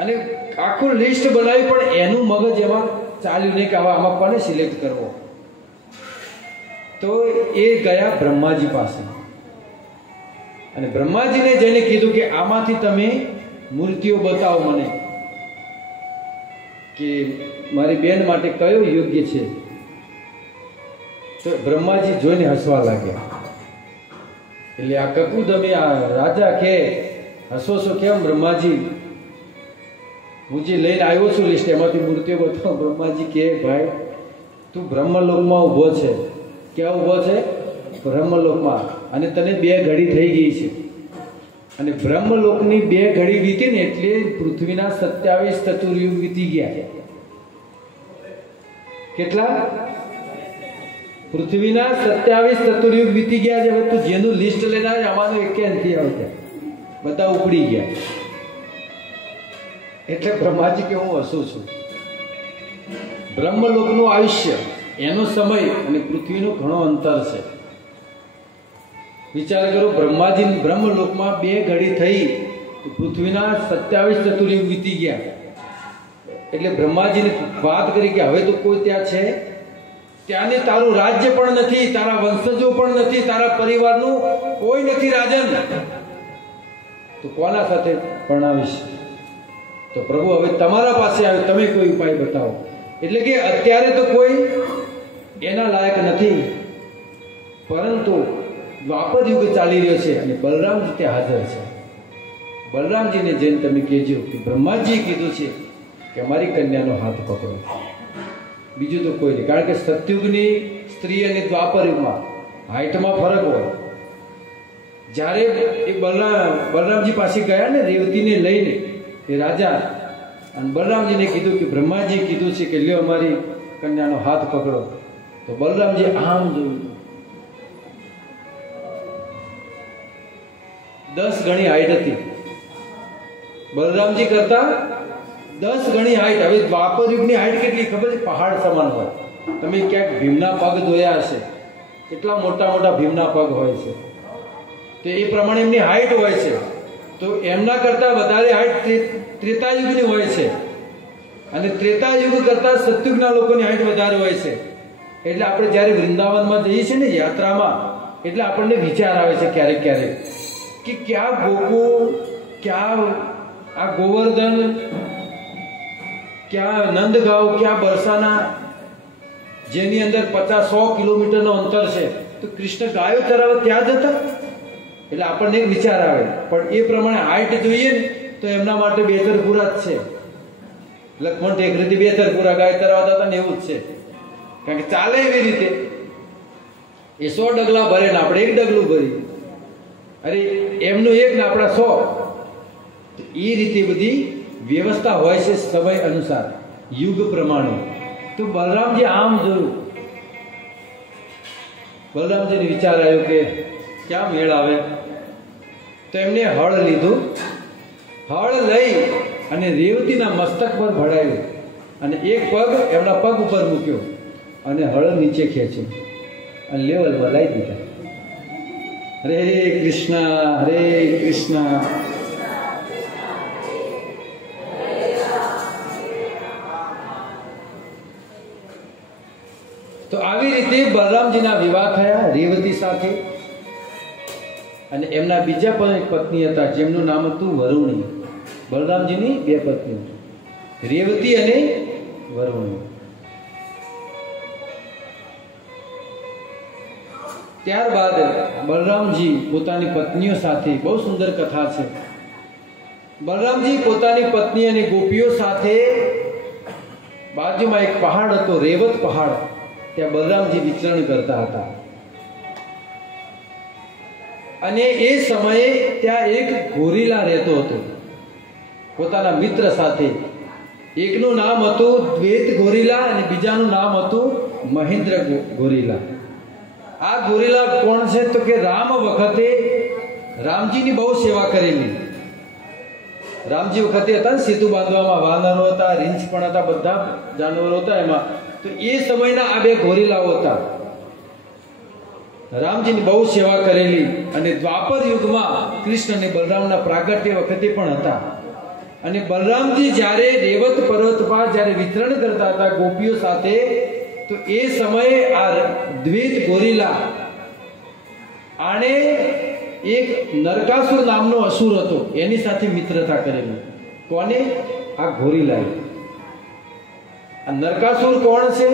અને આખું લિસ્ટ બનાવ્યું. પણ એનું મગજ એમાં ચાલ્યું નહીં કે હવે આમાં કોને સિલેક્ટ કરવો. તો એ ગયા બ્રહ્માજી પાસે અને બ્રહ્માજીને જઈને કીધું કે આમાંથી તમે મૂર્તિઓ બતાવો મને. કે મારી બેન માટે કયો યોગ્ય છે, તો બ્રહ્માજી જોઈને હસવા લાગ્યા. એટલે આ કકુદમે આ રાજા કે હસો છો કેમ બ્રહ્માજી, હું જે લઈને આવ્યો છું લિસ્ટ એમાંથી મૂર્તિઓ બતાવો. બ્રહ્માજી કે ભાઈ તું બ્રહ્મલોકમાં ઊભો છે. ક્યાં ઊભો છે? બ્રહ્મલોકમાં. અને તને 2 ઘડી થઈ ગઈ છે. અને બ્રહ્મલોકની 2 ઘડી વીતી ને એટલે પૃથ્વીના 27 ચતુર્યુગ વીતી ગયા. કેટલા? પૃથ્વીના 27 ચતુર્યુગ વીતી ગયા છે. હવે તું જેનું લિસ્ટ લઈને આવે આમાંનું એક નથી આવતા, બધા ઉપડી ગયા. એટલે બ્રહ્માજી કે હું હસું છું. બ્રહ્મલોકનું આયુષ્ય, એનો સમય અને પૃથ્વીનું ઘણો અંતર છે. વિચાર કરો, બ્રહ્માજી બ્રહ્મલોકમાં 2 ઘડી થઈ તો પૃથ્વીના 27 ચતુર્યુગ વીતી ગયા. એટલે બ્રહ્માજીને વાત કરી કે હવે તો કોઈ ત્યાં છે, ત્યાંને તારું રાજ્ય પણ નથી, તારા વંશજો પણ નથી, તારા પરિવારનું કોઈ નથી રાજન, તો કોના સાથે પરણાવીશ? તો પ્રભુ હવે તમારા પાસે આવ્યો, તમે કોઈ ઉપાય બતાવો. એટલે કે અત્યારે તો કોઈ એના લાયક નથી, પરંતુ દ્વાપર યુગ ચાલી રહ્યો છે અને બલરામજી ત્યાં હાજર છે. બલરામજીને જઈને તમે કહેજો કે બ્રહ્માજીએ કીધું છે કે અમારી કન્યાનો હાથ પકડો. બીજું તો કોઈ નહીં, કારણ કે સતયુગની સ્ત્રી અને દ્વાપર યુગમાં હાઈટમાં ફરક હોય. જ્યારે એ બલરામજી પાસે ગયા ને રેવતીને લઈને એ રાજા, અને બલરામજીને કીધું કે બ્રહ્માજીએ કીધું છે કે લ્યો અમારી કન્યાનો હાથ પકડો. તો બલરામજી આમ જોયું, 10 ગણી હાઈટ હતી બલરામજી કરતા, 10 ગણી હાઈટ. હવે દ્વાપર યુગની હાઈટ કેટલી ખબર છે? પહાડ સમાન હોય. તમે ક્યાંક ભીમના પગ ધોયા હશે, એટલા મોટા મોટા ભીમના પગ હોય છે. તો એ પ્રમાણે એમની હાઈટ હોય છે. તો એમના કરતા વધારે હાઈટ ત્રેતાયુગની હોય છે, અને ત્રેતાયુગ કરતા સતયુગના લોકોની હાઈટ વધારે હોય છે. એટલે આપણે જ્યારે વૃંદાવનમાં જઈએ છીએ ને યાત્રામાં, એટલે આપણને વિચાર આવે છે ક્યારેક ક્યારેક કે ક્યાં ગોકુળ, ક્યાં આ ગોવર્ધન, ક્યાં નંદગાંવ, ક્યાં બરસાના, જેની અંદર 50-100 કિલોમીટરનો અંતર છે, તો કૃષ્ણ ગાયો ચરાવે ત્યાં જતા. એટલે આપણને એક વિચાર આવે, પણ એ પ્રમાણે હાઈટ જોઈએ ને તો એમના માટે બેતરપુરા જ છે. લક્ષ્મણ ટેકરીથી બેતરપુરા ગાય ચરાવતા હતા ને એવું જ છે. કારણ કે ચાલે એવી રીતે એ 100 ડગલા ભરે ને આપણે 1 ડગલું ભરી, અરે એમનું 1 ને આપણા 100. એ રીતે બધી વ્યવસ્થા હોય છે સમય અનુસાર, યુગ પ્રમાણે. તો બલરામજી આમ જોયું, બલરામજીને વિચાર આવ્યો કે ક્યાં મેળ આવે. તો એમને હળ લીધું, હળ લઈ અને રેવતીના મસ્તક પર ભરાયું, અને એક પગ એમના પગ ઉપર મૂક્યો અને હળ નીચે ખેંચ્યું અને લેવલ લાવી દીધા. હરે કૃષ્ણ, હરે કૃષ્ણ. તો આવી રીતે બલરામજીના વિવાહ થયા રેવતી સાથે. અને એમના બીજા પણ એક પત્ની હતા જેમનું નામ હતું વરુણી. બલરામજીની 2 પત્નીઓ, રેવતી અને વરુણી. ત્યારબાદ બલરામજી પોતાની પત્નીઓ સાથે, બહુ સુંદર કથા છે, બલરામજી પોતાની પત્ની અને ગોપીઓ સાથે બાજુમાં એક પહાડ હતો, રેવત પહાડ, ત્યાં બલરામજી વિચરણ કરતા હતા. અને એ સમયે ત્યાં એક ગોરીલા રહેતો હતો પોતાના મિત્ર સાથે. એકનું નામ હતું દ્વૈત ગોરીલા અને બીજાનું નામ હતું મહેન્દ્ર ગોરીલા. આ ગોરીલા કોણ છે? તો કે રામ વખતે રામજીની બહુ સેવા કરેલી. રામજી વખતે હતા ને સેતુ બાંધવામાં, વાનરો હતા, રીંછ પણ હતા, બધા જાનવરો હતા એમાં. તો એ સમયના આ 2 ગોરીલાઓ હતા. રામજીની બહુ સેવા કરેલી. અને દ્વાપર યુગમાં કૃષ્ણ અને બલરામના પ્રાગટ્ય વખતે પણ હતા. અને બલરામજી જ્યારે રેવત પર્વત પર જ્યારે વિતરણ કરતા હતા ગોપીઓ સાથે, તો એ સમયે આ દ્વૈત ગોરીલા, આણે એક નરકાસુર નામનો અસુર હતો, એની સાથે મિત્રતા કરેલી. કોને? આ ગોરીલાએ. આ નરકાસુર કોણ છે?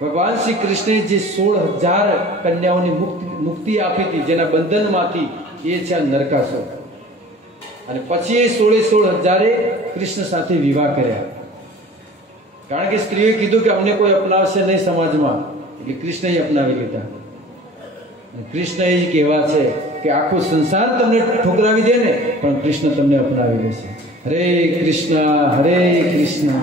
ભગવાન શ્રી કૃષ્ણે જે 16,000 કન્યાઓની મુક્તિ આપી હતી, જેના બંધનમાંથી, એ છે આ નરકાસુર. અને પછી એ 16,000 કૃષ્ણ સાથે વિવાહ કર્યા. કારણ કે સ્ત્રીઓએ કીધું કે અમને કોઈ અપનાવશે નહીં સમાજમાં, એટલે કૃષ્ણએ અપનાવી લીધા. કૃષ્ણ એ જ કહેવા છે કે આખો સંસાર તમને ઠોકરાવી દે ને, પણ કૃષ્ણ તમને અપનાવી લેશે. હરે કૃષ્ણ, હરે કૃષ્ણ.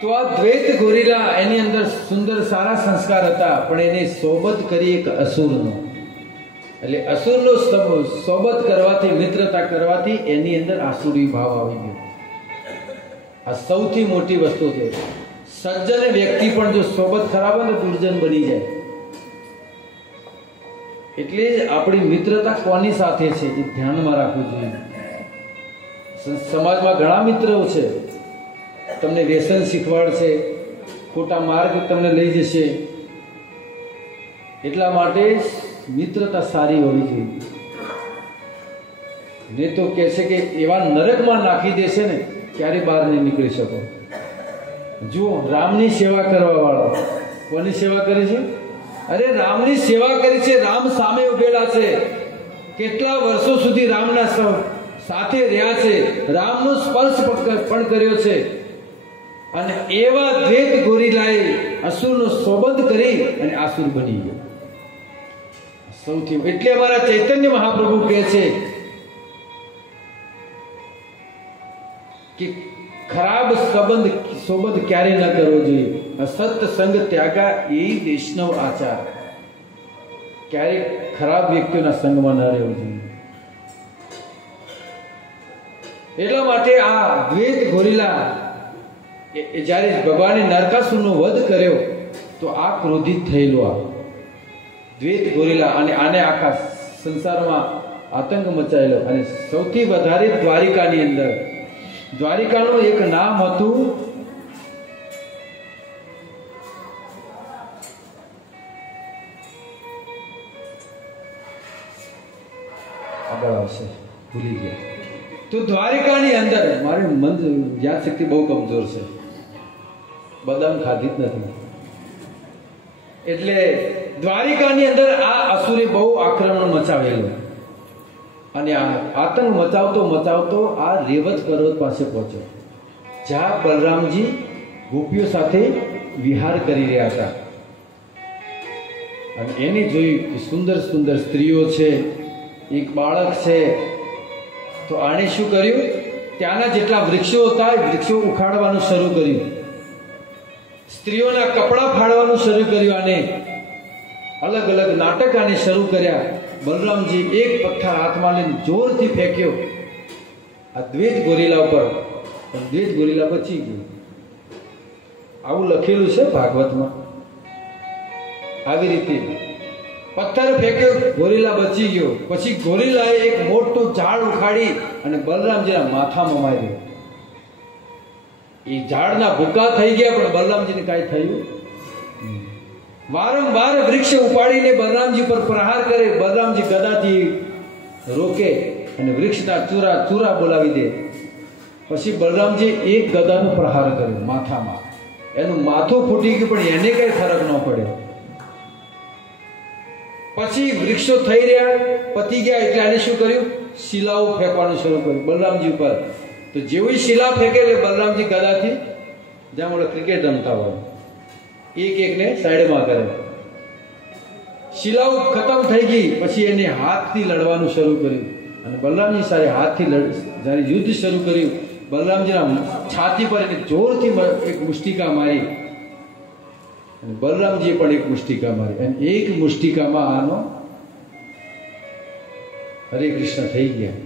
તો આ દ્વૈત ગોરીલા, એની અંદર સુંદર સારા સંસ્કાર હતા, પણ એને સોબત કરી એક અસુરનો. એટલે અસુરનો સોબત કરવાથી, મિત્રતા કરવાથી એની અંદર આસુરી ભાવ આવી ગયો. આ સૌથી મોટી વસ્તુ છે. સજ્જન વ્યક્તિ પણ જો સોબત ખરાબ હોય તો દુર્જન બની જાય. એટલે જ આપણી મિત્રતા કોની સાથે છે એ ધ્યાનમાં રાખવું જોઈએ. સમાજમાં ઘણા મિત્રો છે, તમને વ્યસન શીખવાડશે, ખોટા માર્ગ તમને લઈ જશે. એટલા માટે મિત્રતા સારી હોવી જોઈએ. ને તો કહે છે કે એવા નરકમાં નાખી દેશે ને, ક્યારે બહાર નહીં નીકળી શકો. જુઓ, રામની સેવા કરવા વાળો કોની સેવા કરે છે? અરે રામની સેવા કરી છે. રામ સામે ઉભેલા છે, કેટલા વર્ષો સુધી રામના સાથે રહ્યા છે, રામનો સ્પર્શ પણ કર્યો છે. અને એવા દ્વૈત ગોરીલાએ અસુરનો સોબંધ કરી અને આસુર બની ગયો. સૌથી એટલે અમારા ચૈતન્ય મહાપ્રભુ કહે છે કે ખરાબ સોબત ક્યારે ન કરવો જોઈએ. અસત સંગ ત્યાગા એ વૈષ્ણવ આચાર. ક્યારે ખરાબ વ્યક્તિઓના સંગમાં ન રહેવું જોઈએ. એટલા માટે આ દ્વૈત ગોરીલા જ્યારે ભગવાને નરકાસુરનો વધ કર્યો, તો આ ક્રોધિત થયેલો આ દ્વૈત ગોરીલા, અને આને આખા સંસારમાં આતંક મચાયેલો. અને સૌથી વધારે દ્વારિકાની અંદર, દ્વારિકાનું એક નામ હતું આગળ આવશે, ભૂલી ગયા. તો દ્વારિકાની અંદર, મારે મન યાદ શક્તિ બહુ કમજોર છે, બદામ ખાધી જ નથી. એટલે દ્વારિકાની અંદર આ અસુરે બહુ આક્રમણ મચાવેલું. અને આ આતંક મચાવતો આ રેવત પર્વત પાસે પહોંચ્યો, જ્યાં બલરામજી ગોપીઓ સાથે વિહાર કરી રહ્યા હતા. અને એને જોયું કે સુંદર સુંદર સ્ત્રીઓ છે, એક બાળક છે. તો આણે શું કર્યું? ત્યાંના જેટલા વૃક્ષો હતા એ વૃક્ષો ઉખાડવાનું શરૂ કર્યું, સ્ત્રીઓના કપડાં ફાડવાનું શરૂ કર્યું. આને અલગ અલગ નાટક આને શરૂ કર્યા. બલરામજી એક પથ્થર હાથમાં લઈને જોરથી ફેંક્યો આ દ્વૈત ગોરીલા ઉપર, પણ દ્વૈત ગોરીલા બચી ગયું. આવું લખેલું છે ભાગવતમાં. આવી રીતે પથ્થર ફેંક્યો, ગોરીલા બચી ગયો. પછી ગોરીલાએ એક મોટું ઝાડ ઉખાડી અને બલરામજીના માથામાં માર્યું. એ ઝાડના ભૂકા થઈ ગયા, પણ બલરામજીને કાંઈ થયું. વારંવાર વૃક્ષ ઉપાડીને બલરામજી પર પ્રહાર કરે. બલરામજી ગદાથી રોકે અને વૃક્ષના ચૂરા બોલાવી દે. પછી બલરામજી એક ગદાનો પ્રહાર કર્યો માથામાં. એનું માથું ફૂટી ગયું, પણ એને કઈ ફરક ન પડ્યો. પછી વૃક્ષો થઈ રહ્યા, પતી ગયા. એટલે આને શું કર્યું? શિલાઓ ફેંકવાનું શરૂ કર્યું બલરામજી ઉપર. તો જેવી શિલા ફેંકે એટલે બલરામજી ગદાથી, જ્યાં આપણે ક્રિકેટ રમતા હોય, એક એકને સાઈડમાં કરે. શિલાઓ ખતમ થઈ ગઈ. પછી એને હાથથી લડવાનું શરૂ કર્યું. અને બલરામજી સાથે હાથથી જ્યારે યુદ્ધ શરૂ કર્યું, બલરામજીના છાતી પર એને જોરથી એક મુષ્ટિકા મારી. અને બલરામજીએ પણ એક મુષ્ટિકા મારી. અને એક મુષ્ટિકામાં આનો હરે કૃષ્ણ થઈ ગયા.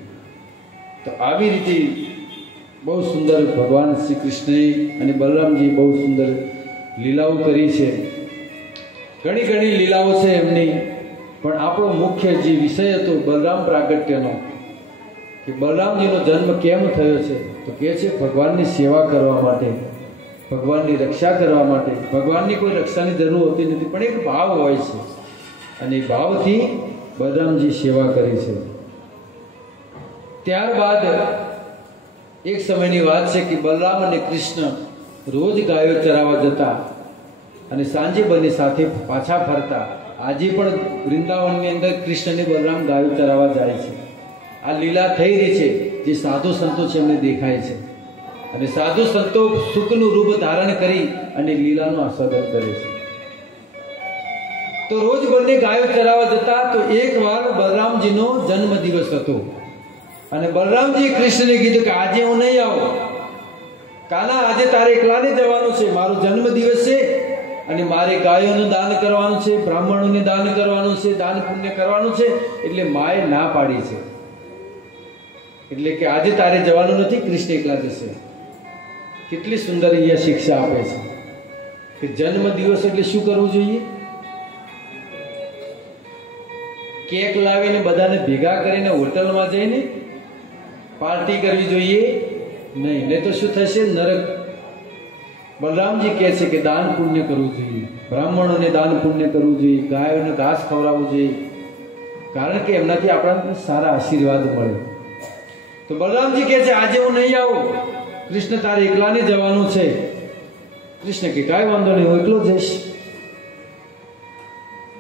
તો આવી રીતે બહુ સુંદર ભગવાન શ્રી કૃષ્ણએ અને બલરામજી બહુ સુંદર લીલાઓ કરી છે. ઘણી ઘણી લીલાઓ છે એમની. પણ આપણો મુખ્ય જે વિષય હતો બલરામ પ્રાગટ્યનો, કે બલરામજીનો જન્મ કેમ થયો છે, તો કહે છે ભગવાનની સેવા કરવા માટે, ભગવાનની રક્ષા કરવા માટે. ભગવાનની કોઈ રક્ષાની જરૂર હોતી નથી, પણ એક ભાવ હોય છે, અને એ ભાવથી બલરામજી સેવા કરી છે. ત્યારબાદ એક સમયની વાત છે કે બલરામ અને કૃષ્ણ રોજ ગાયો ચરાવવા જતા અને સાંજે બંને સાથે પાછા ફરતા. આજે પણ વૃંદાવનની અંદર કૃષ્ણ અને બલરામ ગાયો ચરાવવા જાય છે. આ લીલા થઈ રહી છે. જે સાધુ સંતો છે એમને દેખાય છે અને સાધુ સંતો સુખનું રૂપ ધારણ કરી અને લીલાનું આસ્વાદન કરે છે. તો રોજ બંને ગાયો ચરાવવા જતા. તો એક વાર બલરામજીનો જન્મ દિવસ હતો અને બલરામજી કૃષ્ણને કીધું કે આજે હું નહીં આવું. કાના, આજે તારે એકલાને જવાનું છે. મારો જન્મ દિવસ છે અને મારે ગાયોનું દાન કરવાનું છે, બ્રાહ્મણોને દાન કરવાનું છે, દાન પુણ્ય કરવાનું છે. એટલે માએ ના પાડી છે. એટલે કે આજે તારે જવાનું નથી, કૃષ્ણ એકલા જશે. કેટલી સુંદર અહીંયા શિક્ષા આપે છે કે જન્મ દિવસ એટલે શું કરવું જોઈએ? કેક લાવીને બધાને ભેગા કરીને હોટલમાં જઈને પાર્ટી કરવી જોઈએ નહીં. તો શું થશે? નરક. બલરામજી કહે છે કે દાન પુણ્ય કરવું જોઈએ, બ્રાહ્મણોને દાન પુણ્ય કરવું જોઈએ, ગાયોને ઘાસ ખવડાવવું જોઈએ, કારણ કે એમનાથી આપણાને સારા આશીર્વાદ મળે. તો બલરામજી કહે છે આજે હું નહીં આવું, કૃષ્ણ તારે એકલાને જવાનું છે. કૃષ્ણ કે કાંઈ વાંધો નહીં, હું એકલો જઈશ.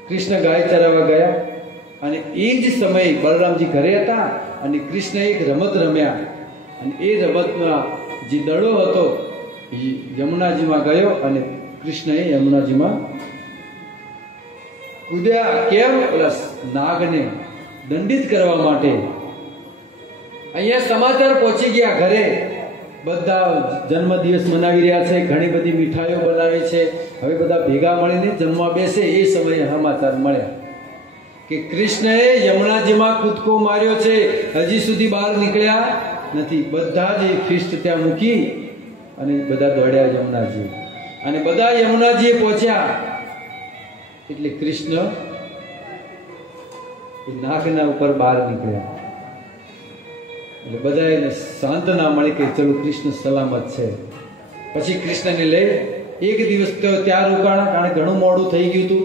કૃષ્ણ ગાય ચરાવવા ગયા અને એ જ સમયે બલરામજી ઘરે હતા અને કૃષ્ણ એક રમત રમ્યા અને એ રમતમાં જે દડો હતો યમુનાજીમાં ગયો અને કૃષ્ણએ યમુનાજીમાં કૂદ્યા. કેમ? પ્લસ નાગને દંડિત કરવા માટે. અહીંયા સમાચાર પહોંચી ગયા ઘરે. બધા જન્મદિવસ મનાવી રહ્યા છે, ઘણી બધી મીઠાઈઓ બનાવી છે. હવે બધા ભેગા મળીને જમવા બેસે. એ સમયે સમાચાર મળ્યા કે કૃષ્ણએ યમુનાજીમાં કૂદકો માર્યો છે, હજી સુધી બહાર નીકળ્યા નથી. બધા જ ફિસ્ટ ત્યાં મૂકી અને બધા દોડ્યા યમુનાજી. અને બધા યમુનાજીએ પહોંચ્યા એટલે કૃષ્ણ એ નાકના ઉપર બહાર નીકળ્યા. એટલે બધા એને સાંત્વના મળી કે ચલો કૃષ્ણ સલામત છે. પછી કૃષ્ણને લઈ એક દિવસ તો ત્યાં રોકાણા, કારણ કે ઘણું મોડું થઈ ગયું હતું.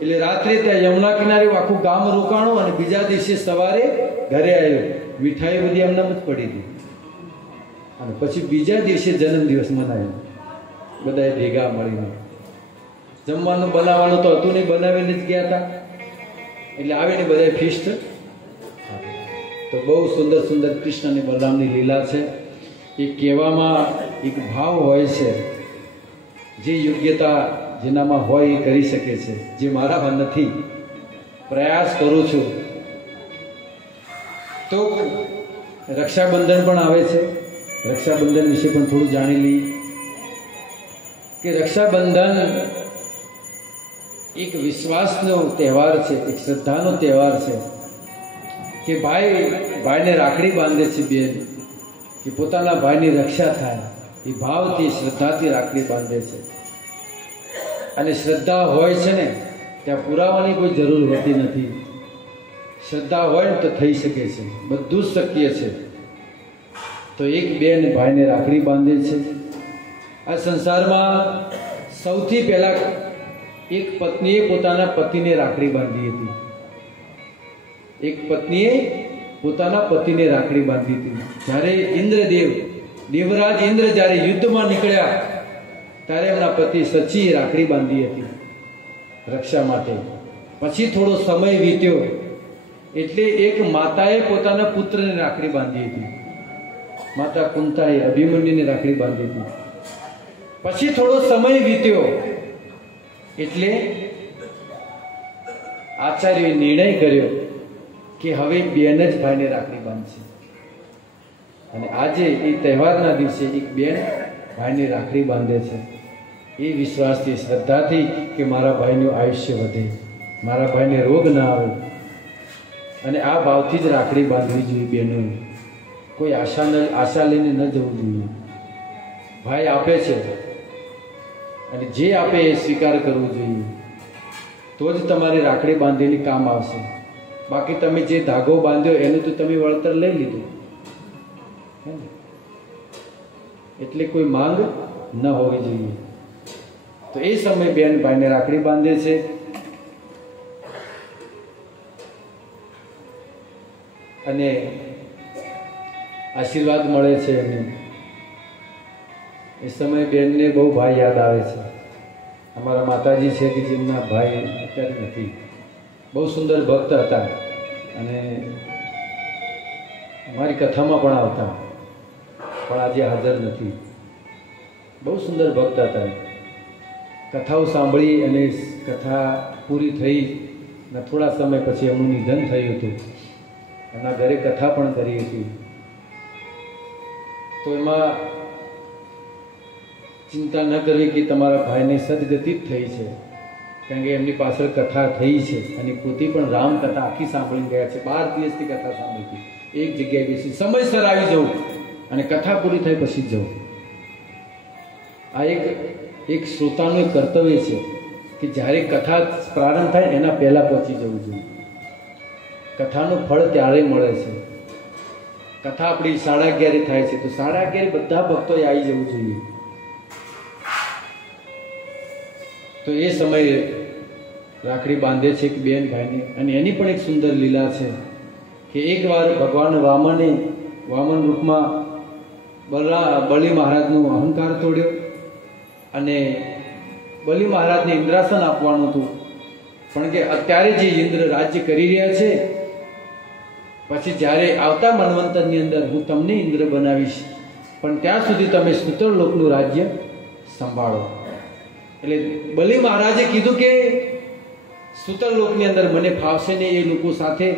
એટલે રાત્રે ત્યાં યમુના કિનારે આખું ગામ રોકાણું અને બીજા દિવસે સવારે ઘરે આવ્યો. મીઠાઈ બધી એમનામ જ પડી હતી. અને પછી બીજા દિવસે જન્મદિવસ મનાવ્યો બધાએ ભેગા મળીને. જમવાનું બનાવવાનું તો હતું નહીં, બનાવીને જ ગયા હતા. એટલે આવીને બધાએ ફીસ્ટ. તો બહુ સુંદર સુંદર કૃષ્ણ અને બલરામની લીલા છે. એ કહેવામાં એક ભાવ હોય છે, જે યોગ્યતા જેનામાં હોય એ કરી શકે છે, જે મારામાં નથી. પ્રયાસ કરું છું. તો રક્ષાબંધન પણ આવે છે. રક્ષાબંધન વિશે પણ થોડું જાણી લઈએ કે રક્ષાબંધન એક વિશ્વાસનો તહેવાર છે, એક શ્રદ્ધાનો તહેવાર છે કે ભાઈને રાખડી બાંધે છે બેન, કે પોતાના ભાઈની રક્ષા થાય એ ભાવથી, શ્રદ્ધાથી રાખડી બાંધે છે. અને શ્રદ્ધા હોય છે ને ત્યાં પુરાવાની કોઈ જરૂર હોતી નથી. શ્રદ્ધા હોય ને તો થઈ શકે છે, બધું જ શક્ય છે. તો એક બેન ભાઈને રાખડી બાંધે છે. આ સંસારમાં સૌથી પહેલા એક પત્નીએ પોતાના પતિને રાખડી બાંધી હતી. એક પત્નીએ પોતાના પતિને રાખડી બાંધી હતી. જ્યારે દેવરાજ ઇન્દ્ર જ્યારે યુદ્ધમાં નીકળ્યા ત્યારે એમના પતિ સચીએ રાખડી બાંધી હતી રક્ષા માટે. પછી થોડો સમય વીત્યો એટલે એક માતાએ પોતાના પુત્રને રાખડી બાંધી હતી. માતા કુંતાએ અભિમન્યુને રાખડી બાંધી હતી. પછી થોડો સમય વીત્યો એટલે આચાર્યએ નિર્ણય કર્યો કે હવે બેન જ ભાઈને રાખડી બાંધશે. અને આજે એ તહેવારના દિવસે એક બેન ભાઈને રાખડી બાંધે છે એ વિશ્વાસથી, શ્રદ્ધાથી કે મારા ભાઈનું આયુષ્ય વધે, મારા ભાઈને રોગ ના આવે. અને આ ભાવથી જ રાખડી બાંધવી જોઈએ બહેનોએ. કોઈ આશા લઈને ન જવું જોઈએ. ભાઈ આપે છે અને જે આપે એ સ્વીકાર કરવો જોઈએ, તો જ તમારી રાખડી બાંધેલી કામ આવશે. બાકી તમે જે ધાગો બાંધ્યો એનું તો તમે વળતર લઈ લીધું. એટલે કોઈ માંગ ન હોવી જોઈએ. તો એ સમયે બેન ભાઈને રાખડી બાંધે છે. અને આશીર્વાદ મળે છે એમને. એ સમયે બેનને બહુ ભાઈ યાદ આવે છે. અમારા માતાજી છે કે જેમના ભાઈ અત્યારે નથી. બહુ સુંદર ભક્ત હતા અને મારી કથામાં પણ આવતા, પણ આજે હાજર નથી. બહુ સુંદર ભક્ત હતા. કથાઓ સાંભળી અને કથા પૂરી થઈ અને થોડા સમય પછી એમનું નિધન થયું હતું. એમના ઘરે કથા પણ કરી હતી. તો એમાં ચિંતા ન કરવી કે તમારા ભાઈને સદગતિ જ થઈ છે, કારણ કે એમની પાછળ કથા થઈ છે અને પોતે પણ રામકથા આખી સાંભળી ગયા છે. 12 દિવસથી કથા સાંભળી હતી. એક જગ્યાએ બેસી સમયસર આવી જવું અને કથા પૂરી થઈ પછી જવું. આ એક શ્રોતાનું એક કર્તવ્ય છે કે જ્યારે કથા પ્રારંભ થાય એના પહેલાં પહોંચી જવું જોઈએ. કથાનું ફળ ત્યારે મળે છે. કથા આપણી 11:30 થાય છે તો 11:30 બધા ભક્તોએ આવી જવું જોઈએ. તો એ સમયે રાખડી બાંધે છે કે બેન ભાઈને. અને એની પણ એક સુંદર લીલા છે કે એકવાર ભગવાન વામન રૂપમાં બલિ મહારાજનું અહંકાર તોડ્યો અને બલિ મહારાજને ઇન્દ્રાસન આપવાનું હતું, પણ કે અત્યારે જે ઇન્દ્ર રાજ્ય કરી રહ્યા છે, પછી જ્યારે આવતા મન્વંતરની અંદર હું તમને ઇન્દ્ર બનાવીશ, પણ ત્યાં સુધી તમે સૂતરલોકનું રાજ્ય સંભાળો. એટલે બલિ મહારાજે કીધું કે સૂતરલોકની અંદર મને ફાવશે ને એ લોકો સાથે,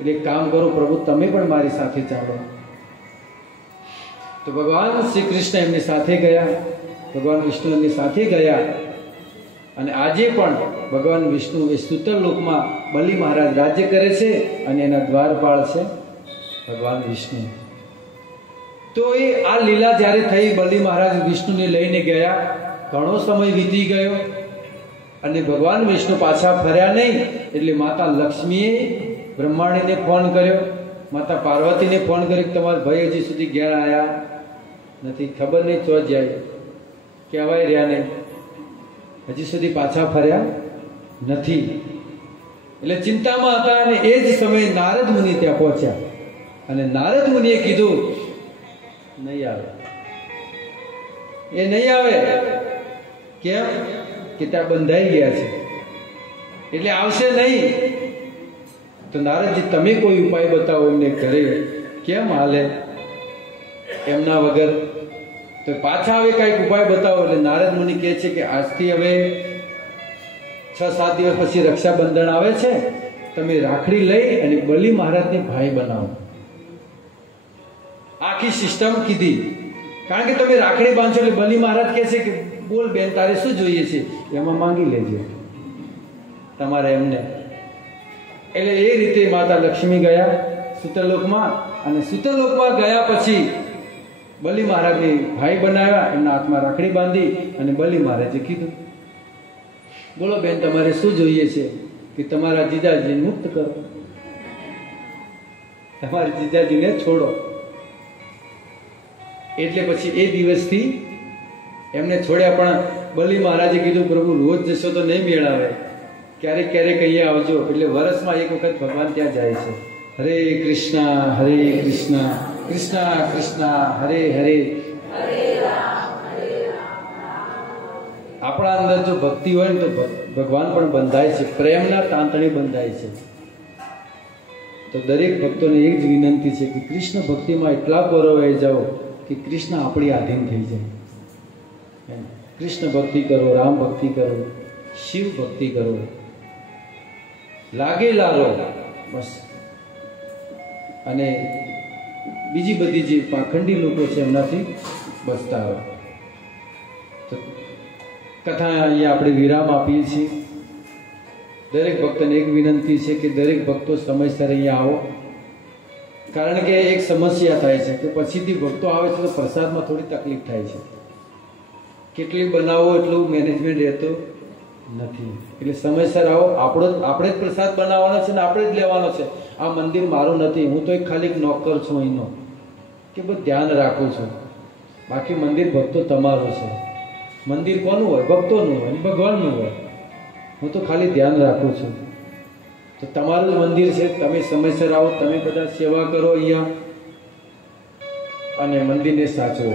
એટલે કામ કરો પ્રભુ, તમે પણ મારી સાથે ચાલો. તો ભગવાન શ્રી કૃષ્ણ એમની સાથે ગયા, ભગવાન વિષ્ણુ એમની સાથે ગયા. અને આજે પણ ભગવાન વિષ્ણુ એ સૂતરલોકમાં બલિ મહારાજ રાજ્ય કરે છે અને એના દ્વારપાળ છે ભગવાન વિષ્ણુ. તો એ આ લીલા જ્યારે થઈ, બલિ મહારાજ વિષ્ણુને લઈને ગયા, ઘણો સમય વીતી ગયો અને ભગવાન વિષ્ણુ પાછા ફર્યા નહીં. એટલે માતા લક્ષ્મીએ બ્રહ્માણીને ફોન કર્યો, માતા પાર્વતીને ફોન કર્યો કે તમારા ભાઈ હજી સુધી ઘેર આવ્યા નથી, ખબર નહીં ચો જાય, કહેવાય રહ્યા નહીં, હજી સુધી પાછા ફર્યા નથી. એટલે ચિંતામાં હતા અને એ જ સમયે નારદ મુનિ ત્યાં પહોંચ્યા અને નારદ મુનિએ કીધું નહીં આવે, એ નહીં આવે. કેમ? કે ત્યાં બંધાઈ ગયા છે એટલે આવશે નહીં. તો નારદજી તમે કોઈ ઉપાય બતાવો એમને ઘરે, કેમ હાલે એમના વગર? તો પાછા હવે કાંઈક ઉપાય બતાવો. એટલે નારદ મુનિ કહે છે કે આજથી હવે 6-7 દિવસ પછી રક્ષાબંધન આવે છે, તમે રાખડી લઈ અને બલિ મહારાજને ભાઈ બનાવો. આખી સિસ્ટમ કીધી, કારણ કે તમે રાખડી બાંધશો એટલે બલિ મહારાજ કહે છે કે બોલ બેન તારે શું જોઈએ છે, એમાં માંગી લેજો તમારે એમને. એટલે એ રીતે માતા લક્ષ્મી ગયા સૂતરલોકમાં અને સૂતરલોકમાં ગયા પછી બલિ મહારાજને ભાઈ બનાવ્યા, એમના હાથમાં રાખડી બાંધી અને બલિ મહારાજે કીધું બોલો બેન તમારે શું જોઈએ છે? કે તમારા જીજાજીને મુક્ત કરો, તમારા જીજાજીને છોડો. એટલે પછી એ દિવસથી એમને છોડ્યા. પણ બલિ મહારાજે કીધું પ્રભુ રોજ જશો તો નહીં મેળ આવે, ક્યારેક ક્યારેક અહીંયા આવજો. એટલે વર્ષમાં એક વખત ભગવાન ત્યાં જાય છે. હરે કૃષ્ણ કૃષ્ણ કૃષ્ણ હરે હરે. આપણા અંદર જો ભક્તિ હોય ને તો ભગવાન પણ બંધાય છે, પ્રેમના તાંતણે બંધાય છે. તો દરેક ભક્તોને એક જ વિનંતી છે કે કૃષ્ણ ભક્તિમાં એટલા પરોવાઈ જાઓ કે કૃષ્ણ આપણી આધીન થઈ જાય. કૃષ્ણ ભક્તિ કરો, રામ ભક્તિ કરો, શિવ ભક્તિ કરો, લાગે લારો બસ. અને બીજી બધી જે પાખંડી લોકો છે એમનાથી બચતા હોય. તો કથા અહીંયા આપણે વિરામ આપીએ છીએ. દરેક ભક્તને એક વિનંતી છે કે દરેક ભક્તો સમયસર અહીંયા આવો, કારણ કે એક સમસ્યા થાય છે કે પછીથી ભક્તો આવે છે તો પ્રસાદમાં થોડી તકલીફ થાય છે. કેટલી બનાવો એટલું મેનેજમેન્ટ રહેતું નથી. એટલે સમયસર આવો. આપણે જ પ્રસાદ બનાવવાનો છે ને આપણે જ લેવાનો છે. આ મંદિર મારું નથી, હું તો એક ખાલી નોકર છું અહીંનો, કે બધું ધ્યાન રાખું છું. બાકી મંદિર ભક્તો તમારું છે. મંદિર કોનું હોય? ભક્તોનું હોય, ભગવાનનું હોય. હું તો ખાલી ધ્યાન રાખું છું. તો તમારું જ મંદિર છે, તમે સમયસર આવો, તમે બધા સેવા કરો અહીંયા. અને મંદિરને સાચવો.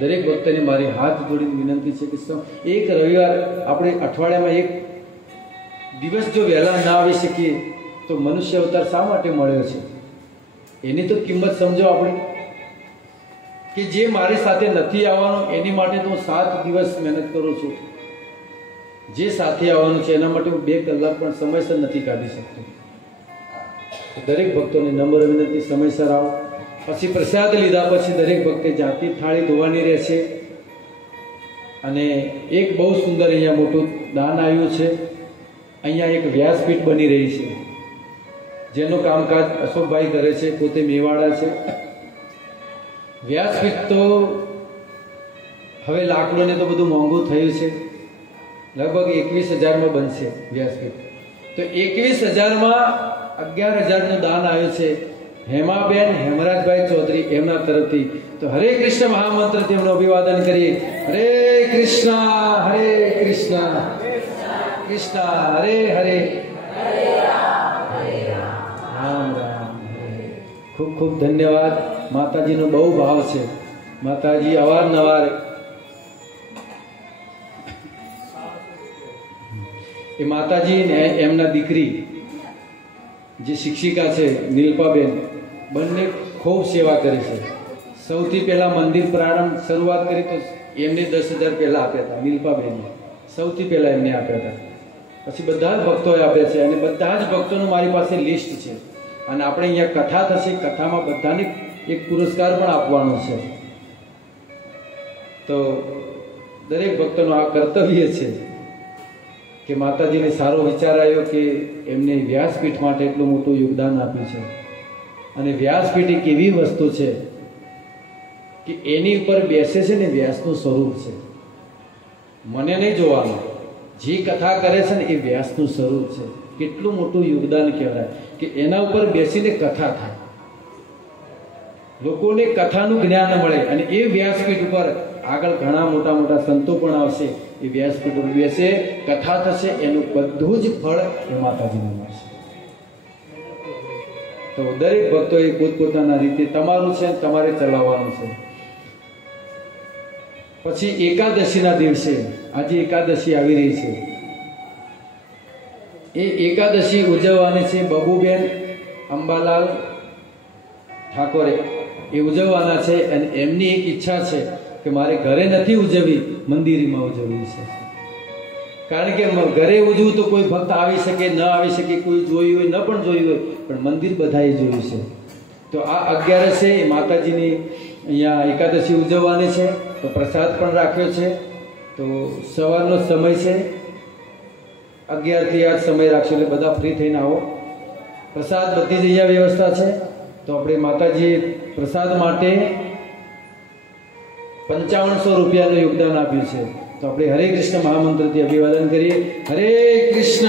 દરેક ભક્તને મારી હાથ જોડીને વિનંતી છે કે એક રવિવાર આપણે અઠવાડિયામાં એક દિવસ જો વહેલા ના આવી શકીએ તો મનુષ્ય અવતાર શા માટે મળ્યો છે એની તો કિંમત સમજો આપણે. કે જે મારી સાથે નથી આવવાનું એની માટે તો હું 7 દિવસ મહેનત કરું છું. જે સાથે આવવાનું છે એના માટે હું 2 કલાક પણ સમયસર નથી કાઢી શકતો. દરેક ભક્તોને નમ્ર વિનંતી, સમયસર આવો. પછી પ્રસાદ લીધા પછી દરેક ભક્તે જાતિ થાળી ધોવાની રહેશે. અને એક બહુ સુંદર અહીંયા મોટું દાન આવ્યું છે. અહીંયા એક વ્યાસપીઠ બની રહી છે જેનું કામકાજ અશોકભાઈ કરે છે, પોતે મેવાડા છે. વ્યાસપીઠ તો હવે લાકડું તો બધું મોંઘું થયું છે, લગભગ 21,000માં બનશે વ્યાસપીઠ. તો 21,000માં 11,000નું દાન આવ્યું છે હેમાબેન હેમરાજભાઈ ચૌધરી એમના તરફથી. તો હરે કૃષ્ણ મહામંત્રથી એમનું અભિવાદન કરીએ. હરે કૃષ્ણ કૃષ્ણ હરે હરે રામ રામ. ખૂબ ખૂબ ધન્યવાદ. માતાજીનો બહુ ભાવ છે. માતાજી અવારનવાર એ માતાજી ને એમના દીકરી જે શિક્ષિકા છે નીલપાબેન, બંને ખૂબ સેવા કરે છે. સૌથી પહેલા મંદિર પ્રારંભ શરૂઆત કરી તો એમને 10,000 પહેલા આપ્યા હતા. નીલપાબેનને સૌથી પહેલા એમને આપ્યા હતા. પછી બધા જ ભક્તોએ આપ્યા છે અને બધા જ ભક્તોનું મારી પાસે લિસ્ટ છે. અને આપણે અહીંયા કથા થશે, કથામાં બધાને એક પુરસ્કાર પણ આપવાનો છે. તો દરેક ભક્તોનું આ કર્તવ્ય છે કે માતાજીને સારો વિચાર આવ્યો કે એમને વ્યાસપીઠ માટે એટલું મોટું યોગદાન આપ્યું છે. અને વ્યાસપીઠ એક એવી વસ્તુ છે કે એની ઉપર બેસે છે ને વ્યાસનું સ્વરૂપ છે. મને નહીં જોવાનું, જે કથા કરે છે ને એ વ્યાસનું સ્વરૂપ છે. કેટલું મોટું યોગદાન કહેવાય કે એના ઉપર બેસીને કથા થાય, લોકોને કથાનું જ્ઞાન મળે. અને એ વ્યાસપીઠ ઉપર આગળ ઘણા મોટા મોટા સંતો પણ આવશે. એ વ્યાસપીઠ ઉપર બેસે, કથા થશે, એનું બધું જ ફળ એ માતાજીને મળશે. તો દરેક ભક્તોએ પોતપોતાના રીતે તમારું છે, તમારે ચલાવવાનું છે. પછી એકાદશીના દિવસે, આજે એકાદશી આવી રહી છે, એ એકાદશી ઉજવવાની છે. બબુબેન અંબાલાલ ઠાકોરે એ ઉજવવાના છે. અને એમની એક ઈચ્છા છે કે મારે ઘરે નથી ઉજવવી, મંદિરમાં ઉજવવી છે. કારણ કે ઘરે ઉજવું તો કોઈ ભક્ત આવી શકે, ન આવી શકે, કોઈ જોયું હોય, ન પણ જોયું હોય, પણ મંદિર બધાએ જોયું છે. તો આ 11 છે એ માતાજીની અહીંયા એકાદશી ઉજવવાની છે. તો પ્રસાદ પણ રાખ્યો છે. તો સવારનો સમય છે, 11 થી 8 સમય રાખશો એટલે બધા ફ્રી થઈને આવો. પ્રસાદ બધી જ અહીંયા વ્યવસ્થા છે. તો આપણે માતાજીએ પ્રસાદ માટે 5500 રૂપિયાનું યોગદાન આપ્યું છે. તો આપણે હરે કૃષ્ણ મહામંત્રથી અભિવાદન કરીએ. હરે કૃષ્ણ